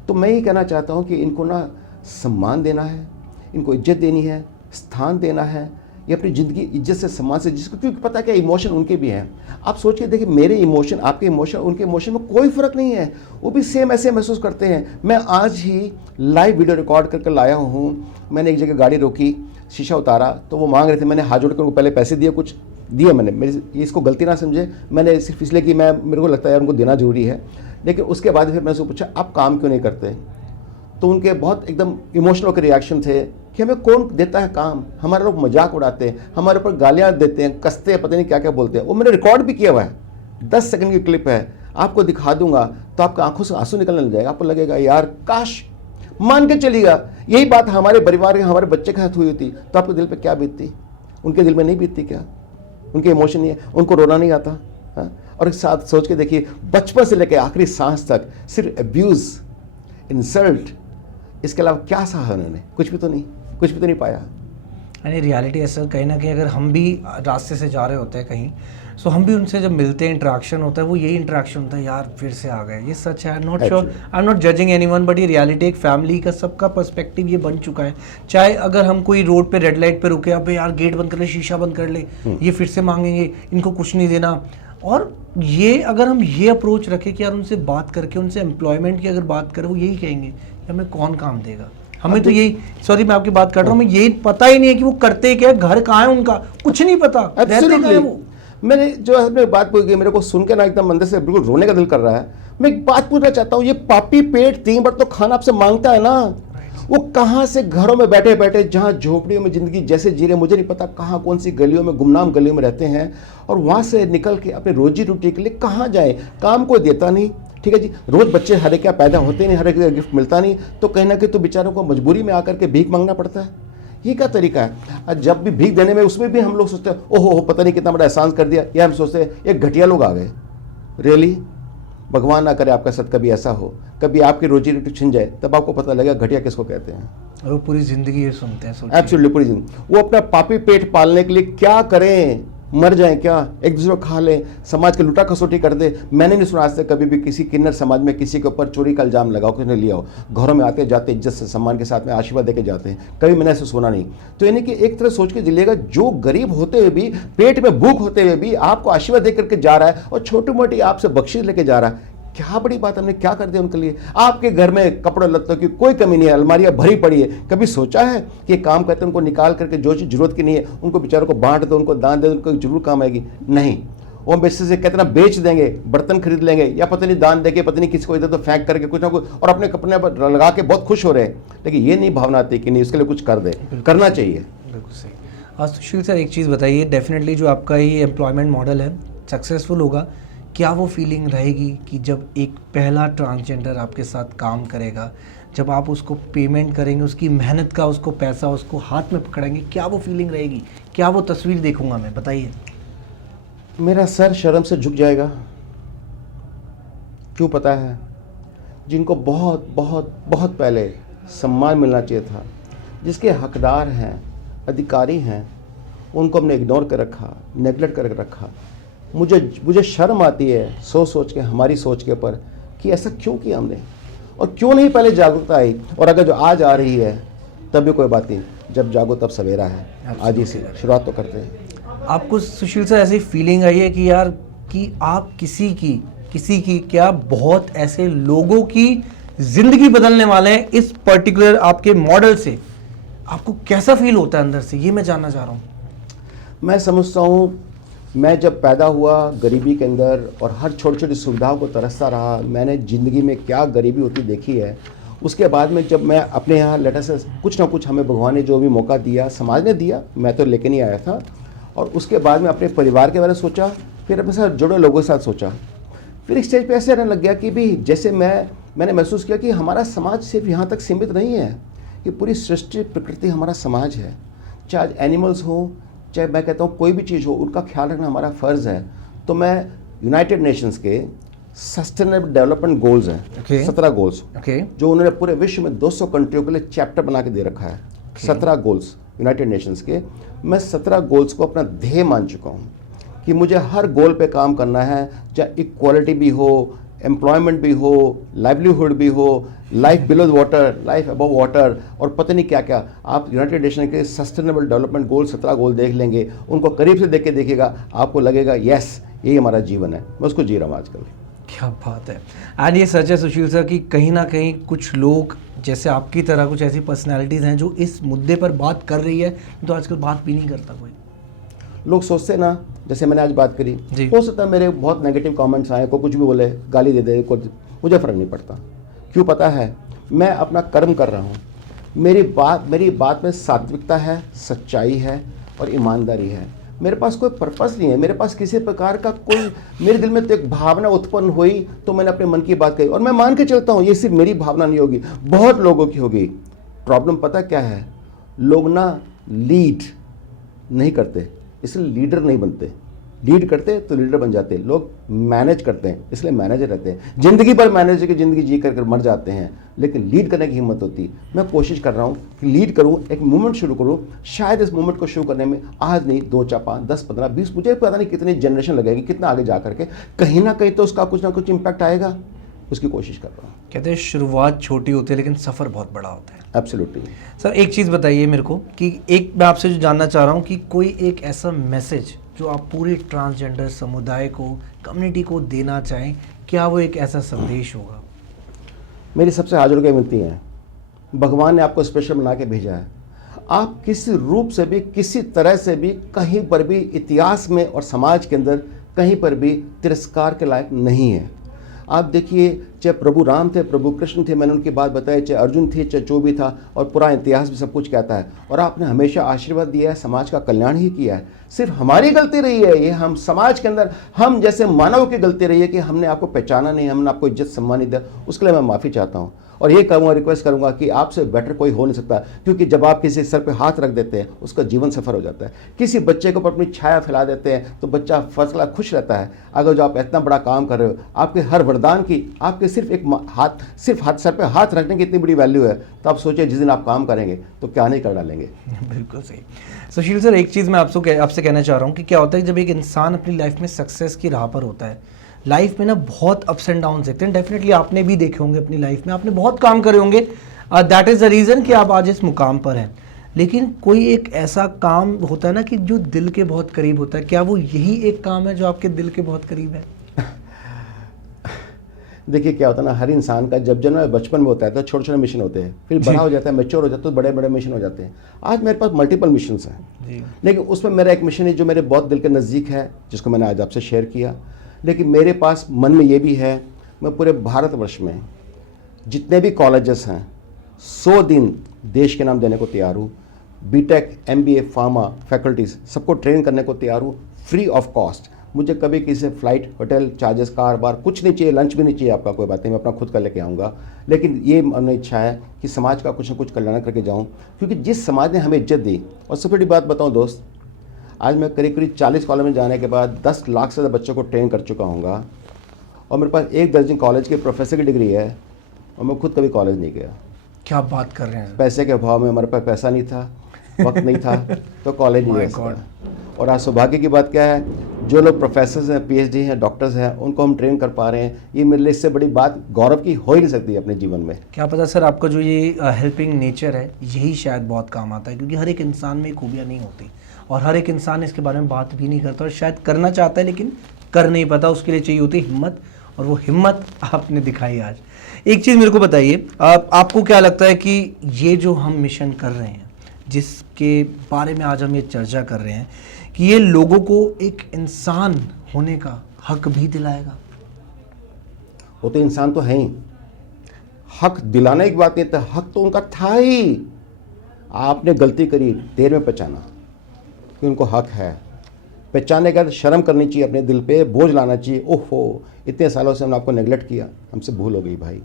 तो मैं ही कहना चाहता हूँ कि इनको ना सम्मान देना है, इनको इज्जत देनी है, स्थान देना है। ये अपनी ज़िंदगी इज्जत से सम्मान से, जिसको क्योंकि पता क्या इमोशन उनके भी हैं। आप सोच के देखिए, मेरे इमोशन आपके इमोशन उनके इमोशन में कोई फ़र्क नहीं है, वो भी सेम ऐसे महसूस करते हैं। मैं आज ही लाइव वीडियो रिकॉर्ड करके लाया हूँ। मैंने एक जगह गाड़ी रोकी, शीशा उतारा तो वो मांग रहे थे, मैंने हाथ जोड़ कर उनको पहले पैसे दिए, कुछ दिए मैंने, मेरी इसको गलती ना समझे, मैंने सिर्फ इसलिए कि मेरे को लगता है यार उनको देना जरूरी है। लेकिन उसके बाद फिर मैंने उसको पूछा आप काम क्यों नहीं करते, तो उनके बहुत एकदम इमोशनल के रिएक्शन थे कि हमें कौन देता है काम, हमारे लोग मजाक उड़ाते हैं, हमारे ऊपर गालियाँ देते हैं, कसते हैं, पता नहीं क्या क्या बोलते हैं। वो मैंने रिकॉर्ड भी किया हुआ है, 10 सेकंड की क्लिप है, आपको दिखा दूंगा तो आपका आंखों से आंसू निकलने लग जाएगा। आपको लगेगा यार काश, मान के चलिएगा यही बात हमारे परिवार के हमारे बच्चे के साथ हुई होती तो आपके दिल पे क्या बीतती, उनके दिल में नहीं बीतती क्या? उनके इमोशन नहीं है, उनको रोना नहीं आता? हाँ? और एक साथ सोच के देखिए, बचपन से लेकर आखिरी सांस तक सिर्फ अब्यूज़, इंसल्ट, इसके अलावा क्या सहा उन्होंने? कुछ भी तो नहीं पाया। यानी रियलिटी है सर, कहीं ना कहीं अगर हम भी रास्ते से जा रहे होते हैं कहीं, सो हम भी उनसे जब मिलते हैं, इंटरेक्शन होता है, वो यही इंटरेक्शन होता है, यार फिर से आ गए। ये सच है, not sure, I am not judging anyone, but ये रियलिटी एक फैमिली का सबका पर्सपेक्टिव ये बन चुका है। चाहे अगर हम कोई रोड पे रेड लाइट पे रुके, अबे यार गेट बंद कर ले, शीशा बंद कर ले, ये फिर से मांगेंगे, इनको कुछ नहीं देना। और ये अगर हम ये अप्रोच रखें कि यार उनसे बात करके, उनसे एम्प्लॉयमेंट की अगर बात करें, वो यही कहेंगे कि हमें कौन काम देगा, हमें तो यही, सॉरी मैं आपकी बात कर रहा हूँ, हमें यही पता ही नहीं है कि वो करते क्या, घर कहाँ है उनका, कुछ नहीं पता, रहते कहाँ है वो। मैंने जो आपने बात पूछी, मेरे को सुन के ना एकदम अंदर से बिल्कुल रोने का दिल कर रहा है। मैं एक बात पूछना चाहता हूँ, ये पापी पेट 3 बार तो खाना आपसे मांगता है ना, वो कहाँ से घरों में बैठे बैठे, जहाँ झोपड़ियों में ज़िंदगी जैसे जी रहे, मुझे नहीं पता कहाँ कौन सी गलियों में, गुमनाम गलियों में रहते हैं, और वहाँ से निकल के अपने रोजी रोटी के लिए कहाँ जाए? काम कोई देता नहीं, ठीक है जी, रोज़ बच्चे हर एक क्या पैदा होते नहीं, हर एक गिफ्ट मिलता नहीं, तो कहीं ना कहीं तो बेचारों को मजबूरी में आकर के भीख मांगना पड़ता है। ये क्या तरीका है? और जब भी भीख देने में, उसमें भी हम लोग सोचते हैं ओहो पता नहीं कितना बड़ा एहसान कर दिया, या हम सोचते हैं ये घटिया लोग आ गए। रियली, भगवान ना करे आपका साथ कभी ऐसा हो, कभी आपकी रोजी रोटी छिन जाए, तब आपको पता लगेगा घटिया किसको कहते हैं। और वो पूरी जिंदगी ये सुनते हैं। एब्सोल्युटली पूरी जिंदगी वो अपना पापी पेट पालने के लिए क्या करें, मर जाएं क्या, एक दूसरे को खा लें, समाज की लुटा खसोटी कर दे। मैंने नहीं सुना आज तक कभी भी किसी किन्नर समाज में किसी के ऊपर चोरी का इल्जाम लगाओ, किसी ने लिया हो, घरों में आते जाते इज्जत से सम्मान के साथ में आशीर्वाद देके जाते हैं, कभी मैंने ऐसे सुना नहीं। तो यानी कि एक तरह सोच के चलिएगा, जो गरीब होते हुए भी, पेट में भूख होते हुए भी आपको आशीर्वाद दे करके जा रहा है, और छोटी मोटी आपसे बख्शिश लेके जा रहा है, क्या बड़ी बात, हमने क्या कर दिया उनके लिए? आपके घर में कपड़े लत्तों की कोई कमी नहीं है, अलमारियां भरी पड़ी है। कभी सोचा है कि काम करते हैं उनको निकाल करके जो चीज़ जरूरत की नहीं है उनको बेचारों को बांट दो, उनको दान दे दो, उनको जरूर काम आएगी? नहीं, वो बेचे से कहते ना बेच देंगे, बर्तन खरीद लेंगे, या पता नहीं दान देके पता नहीं किसी को इधर तो फेंक करके कुछ ना कुछ, और अपने कपड़े पर लगा के बहुत खुश हो रहे हैं। लेकिन ये नहीं भावना आती कि नहीं उसके लिए कुछ कर दे, करना चाहिए। बिल्कुल सही। सुशील सर एक चीज़ बताइए, डेफिनेटली जो आपका ये एम्प्लॉयमेंट मॉडल है सक्सेसफुल होगा, क्या वो फीलिंग रहेगी कि जब एक पहला ट्रांसजेंडर आपके साथ काम करेगा, जब आप उसको पेमेंट करेंगे, उसकी मेहनत का उसको पैसा उसको हाथ में पकड़ेंगे, क्या वो फीलिंग रहेगी, क्या वो तस्वीर देखूंगा मैं, बताइए। मेरा सर शर्म से झुक जाएगा। क्यों पता है? जिनको बहुत बहुत बहुत पहले सम्मान मिलना चाहिए था, जिसके हकदार हैं, अधिकारी हैं, उनको हमने इग्नोर कर रखा, नेगलेक्ट कर रखा। मुझे शर्म आती है सोच के, हमारी सोच के ऊपर, कि ऐसा क्यों किया हमने, और क्यों नहीं पहले जागरूकता आई। और अगर जो आज आ रही है तब भी कोई बात नहीं, जब जागो तब सवेरा है, आज ही से शुरुआत तो करते हैं। आपको सुशील सर ऐसी फीलिंग आई है कि यार कि आप किसी की क्या बहुत ऐसे लोगों की ज़िंदगी बदलने वाले हैं इस पर्टिकुलर आपके मॉडल से? आपको कैसा फील होता है अंदर से, ये मैं जानना चाह रहा हूँ। मैं समझता हूँ, मैं जब पैदा हुआ गरीबी के अंदर और हर छोटी छोटी सुविधाओं को तरसता रहा, मैंने ज़िंदगी में क्या गरीबी होती देखी है। उसके बाद में जब मैं अपने यहाँ लेटर से कुछ ना कुछ हमें भगवान ने जो भी मौका दिया, समाज ने दिया, मैं तो लेके नहीं आया था। और उसके बाद में अपने परिवार के बारे में सोचा, फिर अपने साथ जुड़े लोगों के साथ सोचा, फिर एक स्टेज पे ऐसे रहने लग गया कि भी जैसे मैंने महसूस किया कि हमारा समाज सिर्फ यहाँ तक सीमित नहीं है, कि पूरी सृष्टि प्रकृति हमारा समाज है। चाहे एनिमल्स हो, चाहे मैं कहता हूँ कोई भी चीज़ हो, उनका ख्याल रखना हमारा फ़र्ज़ है। तो मैं यूनाइटेड नेशंस के सस्टेनेबल डेवलपमेंट गोल्स हैं, 17 गोल्स, जो उन्होंने पूरे विश्व में 200 कंट्रियों के लिए चैप्टर बना के दे रखा है। 17 गोल्स यूनाइटेड नेशंस के, मैं 17 गोल्स को अपना ध्येय मान चुका हूँ कि मुझे हर गोल पे काम करना है, चाहे इक्वालिटी भी हो, एम्प्लॉयमेंट भी हो, लाइवलीहुड भी हो, life below water, life above water, और पता नहीं क्या क्या। आप यूनाइटेड नेशन के सस्टेनेबल डेवलपमेंट गोल 17 गोल देख लेंगे, उनको करीब से देख के देखिएगा, आपको लगेगा यस यही हमारा जीवन है, मैं उसको जी रहा हूँ आजकल। क्या बात है। एंड ये सच है सुशील सर कि कहीं ना कहीं कुछ लोग जैसे आपकी तरह कुछ ऐसी पर्सनैलिटीज़ हैं जो इस मुद्दे पर बात कर रही है, तो आजकल बात भी नहीं करता कोई। लोग सोचते ना, जैसे मैंने आज बात करी, जी। हो सकता है मेरे बहुत नेगेटिव कमेंट्स आए, कोई कुछ भी बोले, गाली दे दे, मुझे फ़र्क नहीं पड़ता। क्यों पता है, मैं अपना कर्म कर रहा हूँ। मेरी बात में सात्विकता है, सच्चाई है और ईमानदारी है। मेरे पास कोई पर्पस नहीं है, मेरे पास किसी प्रकार का कोई, मेरे दिल में तो एक भावना उत्पन्न हुई तो मैंने अपने मन की बात कही, और मैं मान के चलता हूँ ये सिर्फ मेरी भावना नहीं होगी, बहुत लोगों की होगी। प्रॉब्लम पता क्या है, लोग ना लीड नहीं करते इसलिए लीडर नहीं बनते, लीड करते तो लीडर बन जाते। लोग मैनेज करते हैं इसलिए मैनेजर रहते हैं। ज़िंदगी भर मैनेजर की ज़िंदगी जी कर मर जाते हैं, लेकिन लीड करने की हिम्मत होती है। मैं कोशिश कर रहा हूँ कि लीड करूँ, एक मूवमेंट शुरू करूँ। शायद इस मूवमेंट को शुरू करने में आज नहीं 2, 4, 5, 10, 15, 20, मुझे पता नहीं कितनी जनरेशन लगेगी, कितना आगे जा करके कहीं ना कहीं तो उसका कुछ ना कुछ इम्पैक्ट आएगा, उसकी कोशिश कर रहा हूँ। कहते हैं शुरुआत छोटी होती है लेकिन सफ़र बहुत बड़ा होता है। एब्सोल्युटली। सर एक चीज़ बताइए मेरे को कि एक मैं आपसे जो जानना चाह रहा हूँ कि कोई एक ऐसा मैसेज जो आप पूरे ट्रांसजेंडर समुदाय को, कम्युनिटी को देना चाहें, क्या वो एक ऐसा संदेश होगा? मेरी सबसे हाजिर के मिलती हैं, भगवान ने आपको स्पेशल बना के भेजा है। आप किसी रूप से भी, किसी तरह से भी, कहीं पर भी इतिहास में और समाज के अंदर कहीं पर भी तिरस्कार के लायक नहीं है। आप देखिए, चाहे प्रभु राम थे, प्रभु कृष्ण थे, मैंने उनकी बात बताई, चाहे अर्जुन थे, चाहे जो भी था, और पूरा इतिहास भी सब कुछ कहता है। और आपने हमेशा आशीर्वाद दिया है, समाज का कल्याण ही किया है। सिर्फ हमारी गलती रही है ये, हम समाज के अंदर, हम जैसे मानव की गलती रही है कि हमने आपको पहचाना नहीं, हमने आपको इज्जत सम्मान नहीं दिया। उसके लिए मैं माफ़ी चाहता हूँ और ये कहूँगा, रिक्वेस्ट करूँगा कि आपसे बेटर कोई हो नहीं सकता, क्योंकि जब आप किसी सर पे हाथ रख देते हैं उसका जीवन सफल हो जाता है। किसी बच्चे को अपनी छाया फैला देते हैं तो बच्चा फसला खुश रहता है। अगर जो आप इतना बड़ा काम कर रहे हो, आपके हर वरदान की, आपके सिर्फ एक हाथ सर पे हाथ रखने की इतनी बड़ी वैल्यू है, तो आप सोचिए जिस दिन आप काम करेंगे तो क्या नहीं कर डालेंगे। बिल्कुल सही। सुशील सर एक चीज़ मैं आपसे कहना चाह रहा हूँ कि क्या होता है जब एक इंसान अपनी लाइफ में सक्सेस की राह पर होता है, लाइफ में ना बहुत अप्स एंड डाउन देखते हैं। डेफिनेटली आपने भी देखे होंगे अपनी लाइफ में, आपने बहुत काम करे होंगे, दैट इज़ द रीज़न कि आप आज इस मुकाम पर हैं। लेकिन कोई एक ऐसा काम होता है ना कि जो दिल के बहुत करीब होता है, क्या वो यही एक काम है जो आपके दिल के बहुत करीब है? देखिए क्या होता है ना, हर इंसान का जब जन्म बचपन में होता है तो छोटे छोटे मिशन होते हैं, फिर बड़ा हो जाता है, मैच्योर हो जाता है तो बड़े बड़े मिशन हो जाते हैं। आज मेरे पास मल्टीपल मिशन हैं, लेकिन उसमें मेरा एक मिशन है जो मेरे बहुत दिल के नज़दीक है, जिसको मैंने आज आपसे शेयर किया। लेकिन मेरे पास मन में ये भी है, मैं पूरे भारतवर्ष में जितने भी कॉलेजेस हैं 100 दिन देश के नाम देने को तैयार हूँ। बीटेक, MBA, फार्मा फैकल्टीज़ सबको ट्रेन करने को तैयार हूँ, फ्री ऑफ कॉस्ट। मुझे कभी किसी से फ्लाइट, होटल चार्जेस, कार बार कुछ नहीं चाहिए, लंच भी नहीं चाहिए आपका, कोई बात नहीं, मैं अपना खुद कर लेके आऊँगा। लेकिन ये मन इच्छा है कि समाज का कुछ ना कुछ कल्याण करके जाऊँ, क्योंकि जिस समाज ने हमें इज्जत दी, और सबसे बड़ी बात बताऊँ दोस्त, आज मैं करीब 40 कॉलेज में जाने के बाद 10 लाख से ज़्यादा बच्चों को ट्रेन कर चुका हूँगा, और मेरे पास 1 दर्जन कॉलेज के प्रोफेसर की डिग्री है, और मैं खुद कभी कॉलेज नहीं गया। क्या बात कर रहे हैं? पैसे के अभाव में, हमारे पास पैसा नहीं था, वक्त नहीं था, तो कॉलेज नहीं गया। और आज सौभाग्य की बात क्या है, जो लोग प्रोफेसर्स हैं, PhD हैं, डॉक्टर्स हैं, उनको हम ट्रेन कर पा रहे हैं। ये मेरे लिए इससे बड़ी बात गौरव की हो ही नहीं सकती अपने जीवन में। क्या पता सर, आपका जो ये हेल्पिंग नेचर है यही शायद बहुत काम आता है, क्योंकि हर एक इंसान में खूबियाँ नहीं होती और हर एक इंसान इसके बारे में बात भी नहीं करता, और शायद करना चाहता है लेकिन कर नहीं पाता। उसके लिए चाहिए होती हिम्मत, और वो हिम्मत आपने दिखाई आज। एक चीज़ मेरे को बताइए, आपको क्या लगता है कि ये जो हम मिशन कर रहे हैं, जिसके बारे में आज हम ये चर्चा कर रहे हैं, कि ये लोगों को एक इंसान होने का हक भी दिलाएगा? वो तो इंसान तो है ही, हक दिलाने की बात नहीं था, हक तो उनका था ही। आपने गलती करी, देर में पहचाना कि उनको हक है। पहचानने के बाद शर्म करनी चाहिए, अपने दिल पे बोझ लाना चाहिए, ओहो इतने सालों से हमने आपको नेगलेक्ट किया, हमसे भूल हो गई भाई।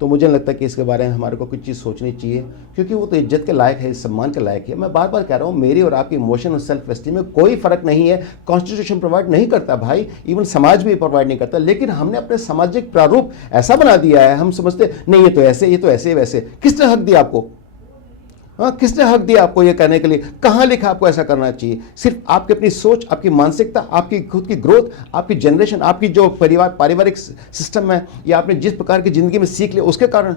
तो मुझे नहीं लगता कि इसके बारे में हमारे को कुछ चीज़ सोचनी चाहिए, क्योंकि वो तो इज्जत के लायक है, सम्मान के लायक है। मैं बार बार कह रहा हूँ, मेरी और आपकी इमोशन और सेल्फ एस्टीम में कोई फ़र्क नहीं है। कॉन्स्टिट्यूशन प्रोवाइड नहीं करता भाई, इवन समाज भी प्रोवाइड नहीं करता, लेकिन हमने अपने सामाजिक प्रारूप ऐसा बना दिया है, हम समझते नहीं ये तो ऐसे, ये तो ऐसे वैसे। किसने हक दिया आपको? हाँ, किसने हक दिया आपको ये कहने के लिए? कहाँ लिखा आपको ऐसा करना चाहिए? सिर्फ आपकी अपनी सोच, आपकी मानसिकता, आपकी खुद की ग्रोथ, आपकी जनरेशन, आपकी जो पारिवारिक सिस्टम है, या आपने जिस प्रकार की ज़िंदगी में सीख लिया उसके कारण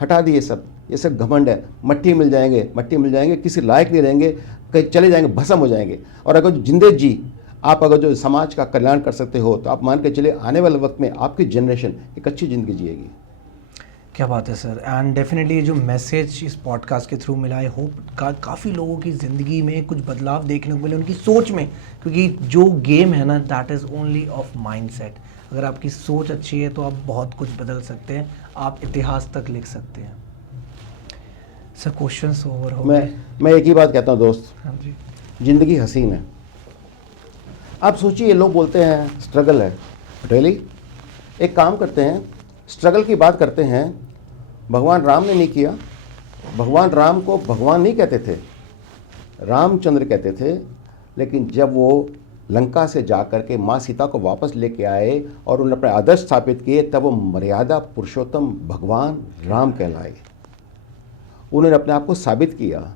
हटा दिए सब। ये सब घमंड है। मट्टी मिल जाएंगे, किसी लायक नहीं रहेंगे, कहीं चले जाएंगे, भस्म हो जाएंगे। और अगर जिंदगी जी आप अगर जो समाज का कल्याण कर सकते हो, तो आप मान के चलिए आने वाले वक्त में आपकी जनरेशन एक अच्छी ज़िंदगी जिएगी। क्या बात है सर। एंड डेफिनेटली ये जो मैसेज इस पॉडकास्ट के थ्रू मिला, आई होप काफ़ी लोगों की ज़िंदगी में कुछ बदलाव देखने को मिले, उनकी सोच में, क्योंकि जो गेम है ना, that is only of mindset. अगर आपकी सोच अच्छी है तो आप बहुत कुछ बदल सकते हैं, आप इतिहास तक लिख सकते हैं। सर क्वेश्चंस ओवर हो गए। मैं एक ही बात कहता हूँ दोस्त, हाँ जी। ज़िंदगी हसीन है। आप सोचिए, लोग बोलते हैं स्ट्रगल है, रियली? एक काम करते हैं, स्ट्रगल की बात करते हैं। भगवान राम ने नहीं किया। भगवान राम को भगवान नहीं कहते थे, रामचंद्र कहते थे। लेकिन जब वो लंका से जाकर के माँ सीता को वापस लेके आए और उन्होंने अपने आदर्श स्थापित किए, तब वो मर्यादा पुरुषोत्तम भगवान राम कहलाए। उन्होंने अपने आप को साबित किया।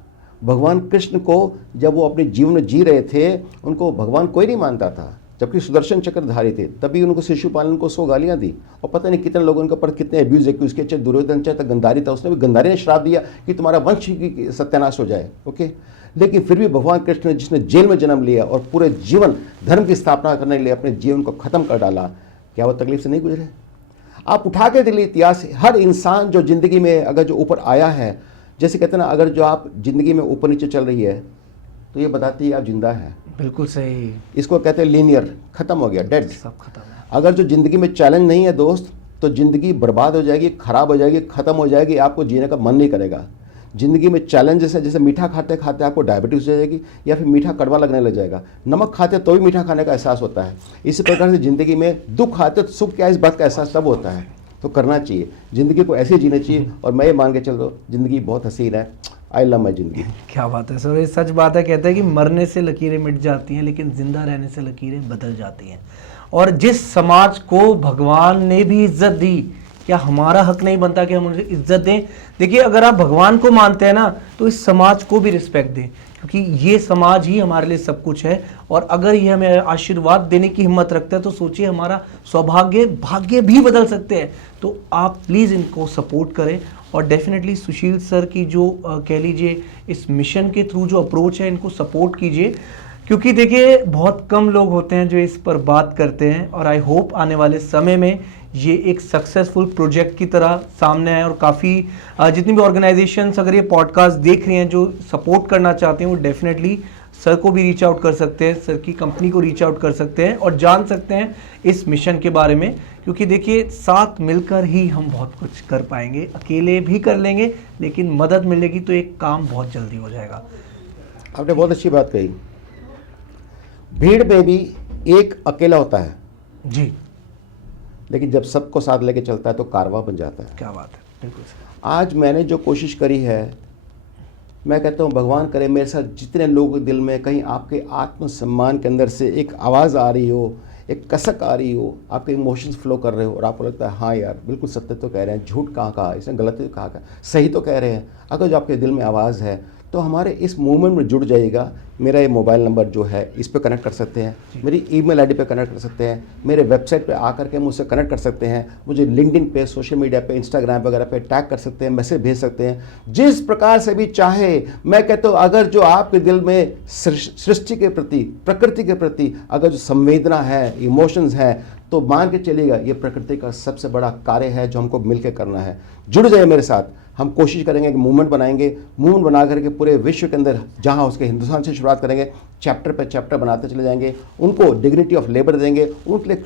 भगवान कृष्ण को जब वो अपने जीवन में जी रहे थे, उनको भगवान कोई नहीं मानता था, जबकि सुदर्शन चक्रधारी थे। तभी उनको शिशुपाल उनको 100 गालियाँ दी, और पता नहीं कितने लोगों उनके ऊपर कितने अब्यूज़ एक्यूज किए। चाहे दुर्योधन, चाहे गंधारी था, उसने भी गंधारी ने श्राप दिया कि तुम्हारा वंश की सत्यानाश हो जाए। ओके, लेकिन फिर भी भगवान कृष्ण ने, जिसने जेल में जन्म लिया और पूरे जीवन धर्म की स्थापना करने के लिए अपने जीवन को ख़त्म कर डाला, क्या वो तकलीफ से नहीं गुजरे? आप उठा के दिल्ली इतिहास, हर इंसान जो ज़िंदगी में अगर जो ऊपर आया है, जैसे कहते हैं ना, अगर जो आप ज़िंदगी में ऊपर नीचे चल रही है तो ये बताती है आप जिंदा है। बिल्कुल सही। इसको कहते हैं लीनियर, खत्म हो गया, डेड। सब खत्म है। अगर जो ज़िंदगी में चैलेंज नहीं है दोस्त, तो ज़िंदगी बर्बाद हो जाएगी, ख़राब हो जाएगी, ख़त्म हो जाएगी, आपको जीने का मन नहीं करेगा। ज़िंदगी में चैलेंजेस है, जैसे मीठा खाते खाते आपको डायबिटीज़ हो जाएगी, या फिर मीठा कड़वा लगने लग जाएगा। नमक खाते तो भी मीठा खाने का एहसास होता है। इसी प्रकार से ज़िंदगी में दुख आते तो सुख क्या, इस बात का एहसास तब होता है। तो करना चाहिए, ज़िंदगी को ऐसे जीना चाहिए। और मैं ये मान के चल दो, ज़िंदगी बहुत हसीन है। आई लव माई ज़िंदगी। क्या बात है सर, ये सच बात है। कहते हैं कि मरने से लकीरें मिट जाती हैं, लेकिन जिंदा रहने से लकीरें बदल जाती हैं। और जिस समाज को भगवान ने भी इज्जत दी, क्या हमारा हक नहीं बनता कि हम उन्हें इज्जत दें? देखिए, अगर आप भगवान को मानते हैं ना, तो इस समाज को भी रिस्पेक्ट दें, क्योंकि ये समाज ही हमारे लिए सब कुछ है। और अगर ये हमें आशीर्वाद देने की हिम्मत रखता है, तो सोचिए हमारा सौभाग्य, भाग्य भी बदल सकते हैं। तो आप प्लीज़ इनको सपोर्ट करें। और डेफिनेटली सुशील सर की जो कह लीजिए इस मिशन के थ्रू जो अप्रोच है, इनको सपोर्ट कीजिए, क्योंकि देखिए बहुत कम लोग होते हैं जो इस पर बात करते हैं। और आई होप आने वाले समय में ये एक सक्सेसफुल प्रोजेक्ट की तरह सामने आए, और काफ़ी जितनी भी ऑर्गेनाइजेशंस अगर ये पॉडकास्ट देख रही हैं जो सपोर्ट करना चाहते हैं, वो डेफिनेटली सर को भी रीच आउट कर सकते हैं, सर की कंपनी को रीच आउट कर सकते हैं और जान सकते हैं इस मिशन के बारे में। क्योंकि देखिए, साथ मिलकर ही हम बहुत कुछ कर पाएंगे। अकेले भी कर लेंगे, लेकिन मदद मिलेगी तो एक काम बहुत जल्दी हो जाएगा। आपने बहुत अच्छी बात कही। भीड़ में भी एक अकेला होता है जी, लेकिन जब सबको साथ लेके चलता है तो कारवां बन जाता है। क्या बात है, बिल्कुल सही। आज मैंने जो कोशिश करी है, मैं कहता हूँ भगवान करे मेरे साथ जितने लोगों के दिल में कहीं आपके आत्मसम्मान के अंदर से एक आवाज़ आ रही हो, एक कसक आ रही हो, आपके इमोशंस फ्लो कर रहे हो, और आपको लगता है हाँ यार बिल्कुल सत्य तो कह रहे हैं, झूठ कहाँ कहा, इसने गलत तो कहा, सही तो कह रहे हैं। अगर जो आपके दिल में आवाज़ है, तो हमारे इस मूवमेंट में जुड़ जाइएगा। मेरा ये मोबाइल नंबर जो है, इस पे कनेक्ट कर सकते हैं, मेरी ईमेल आईडी पे कनेक्ट कर सकते हैं, मेरे वेबसाइट पे आकर के मुझसे कनेक्ट कर सकते हैं, मुझे लिंक्डइन पे, सोशल मीडिया पे, इंस्टाग्राम वगैरह पे टैग कर सकते हैं, मैसेज भेज सकते हैं, जिस प्रकार से भी चाहे। मैं कहता हूँ अगर जो आपके दिल में सृष्टि के प्रति, प्रकृति के प्रति अगर जो संवेदना है, इमोशंस हैं, तो मान के चलिएगा ये प्रकृति का सबसे बड़ा कार्य है जो हमको मिलकर करना है। जुड़ जाइए मेरे साथ, हम कोशिश करेंगे कि मूवमेंट बनाएंगे, मूवमेंट बना करके पूरे विश्व के अंदर, जहां उसके हिंदुस्तान से शुरुआत करेंगे, चैप्टर पे चैप्टर बनाते चले जाएंगे, उनको डिग्निटी ऑफ लेबर देंगे, उनके लिए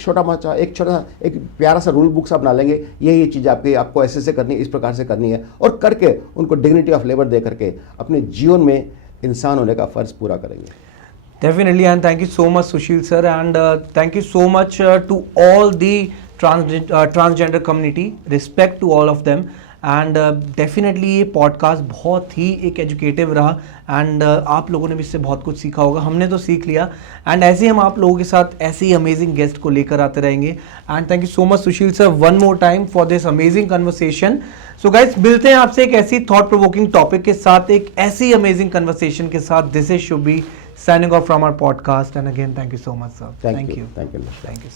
एक प्यारा सा रूल बुक सा बना लेंगे, ये चीज़ आपको ऐसे करनी है, इस प्रकार से करनी है, और करके उनको डिग्निटी ऑफ लेबर दे करके अपने जीवन में इंसान होने का फ़र्ज़ पूरा करेंगे। Definitely, and thank you so much, Sushil sir, and thank you so much to all the transgender community. Respect to all of them, and definitely ये पॉडकास्ट बहुत ही एक एजुकेटिव रहा एंड आप लोगों ने भी इससे बहुत कुछ सीखा होगा, हमने तो सीख लिया एंड ऐसे ही हम आप लोगों के साथ ऐसे ही अमेजिंग गेस्ट को लेकर आते रहेंगे and thank you so much Sushil sir one more time for this amazing conversation. So guys मिलते हैं आपसे एक ऐसी थॉट प्रोवोकिंग टॉपिक के साथ, एक ऐसी अमेजिंग कन्वर्सेशन के साथ। This is Shubhi signing off from our podcast and again thank you so much sir. Thank you. Thank you sir.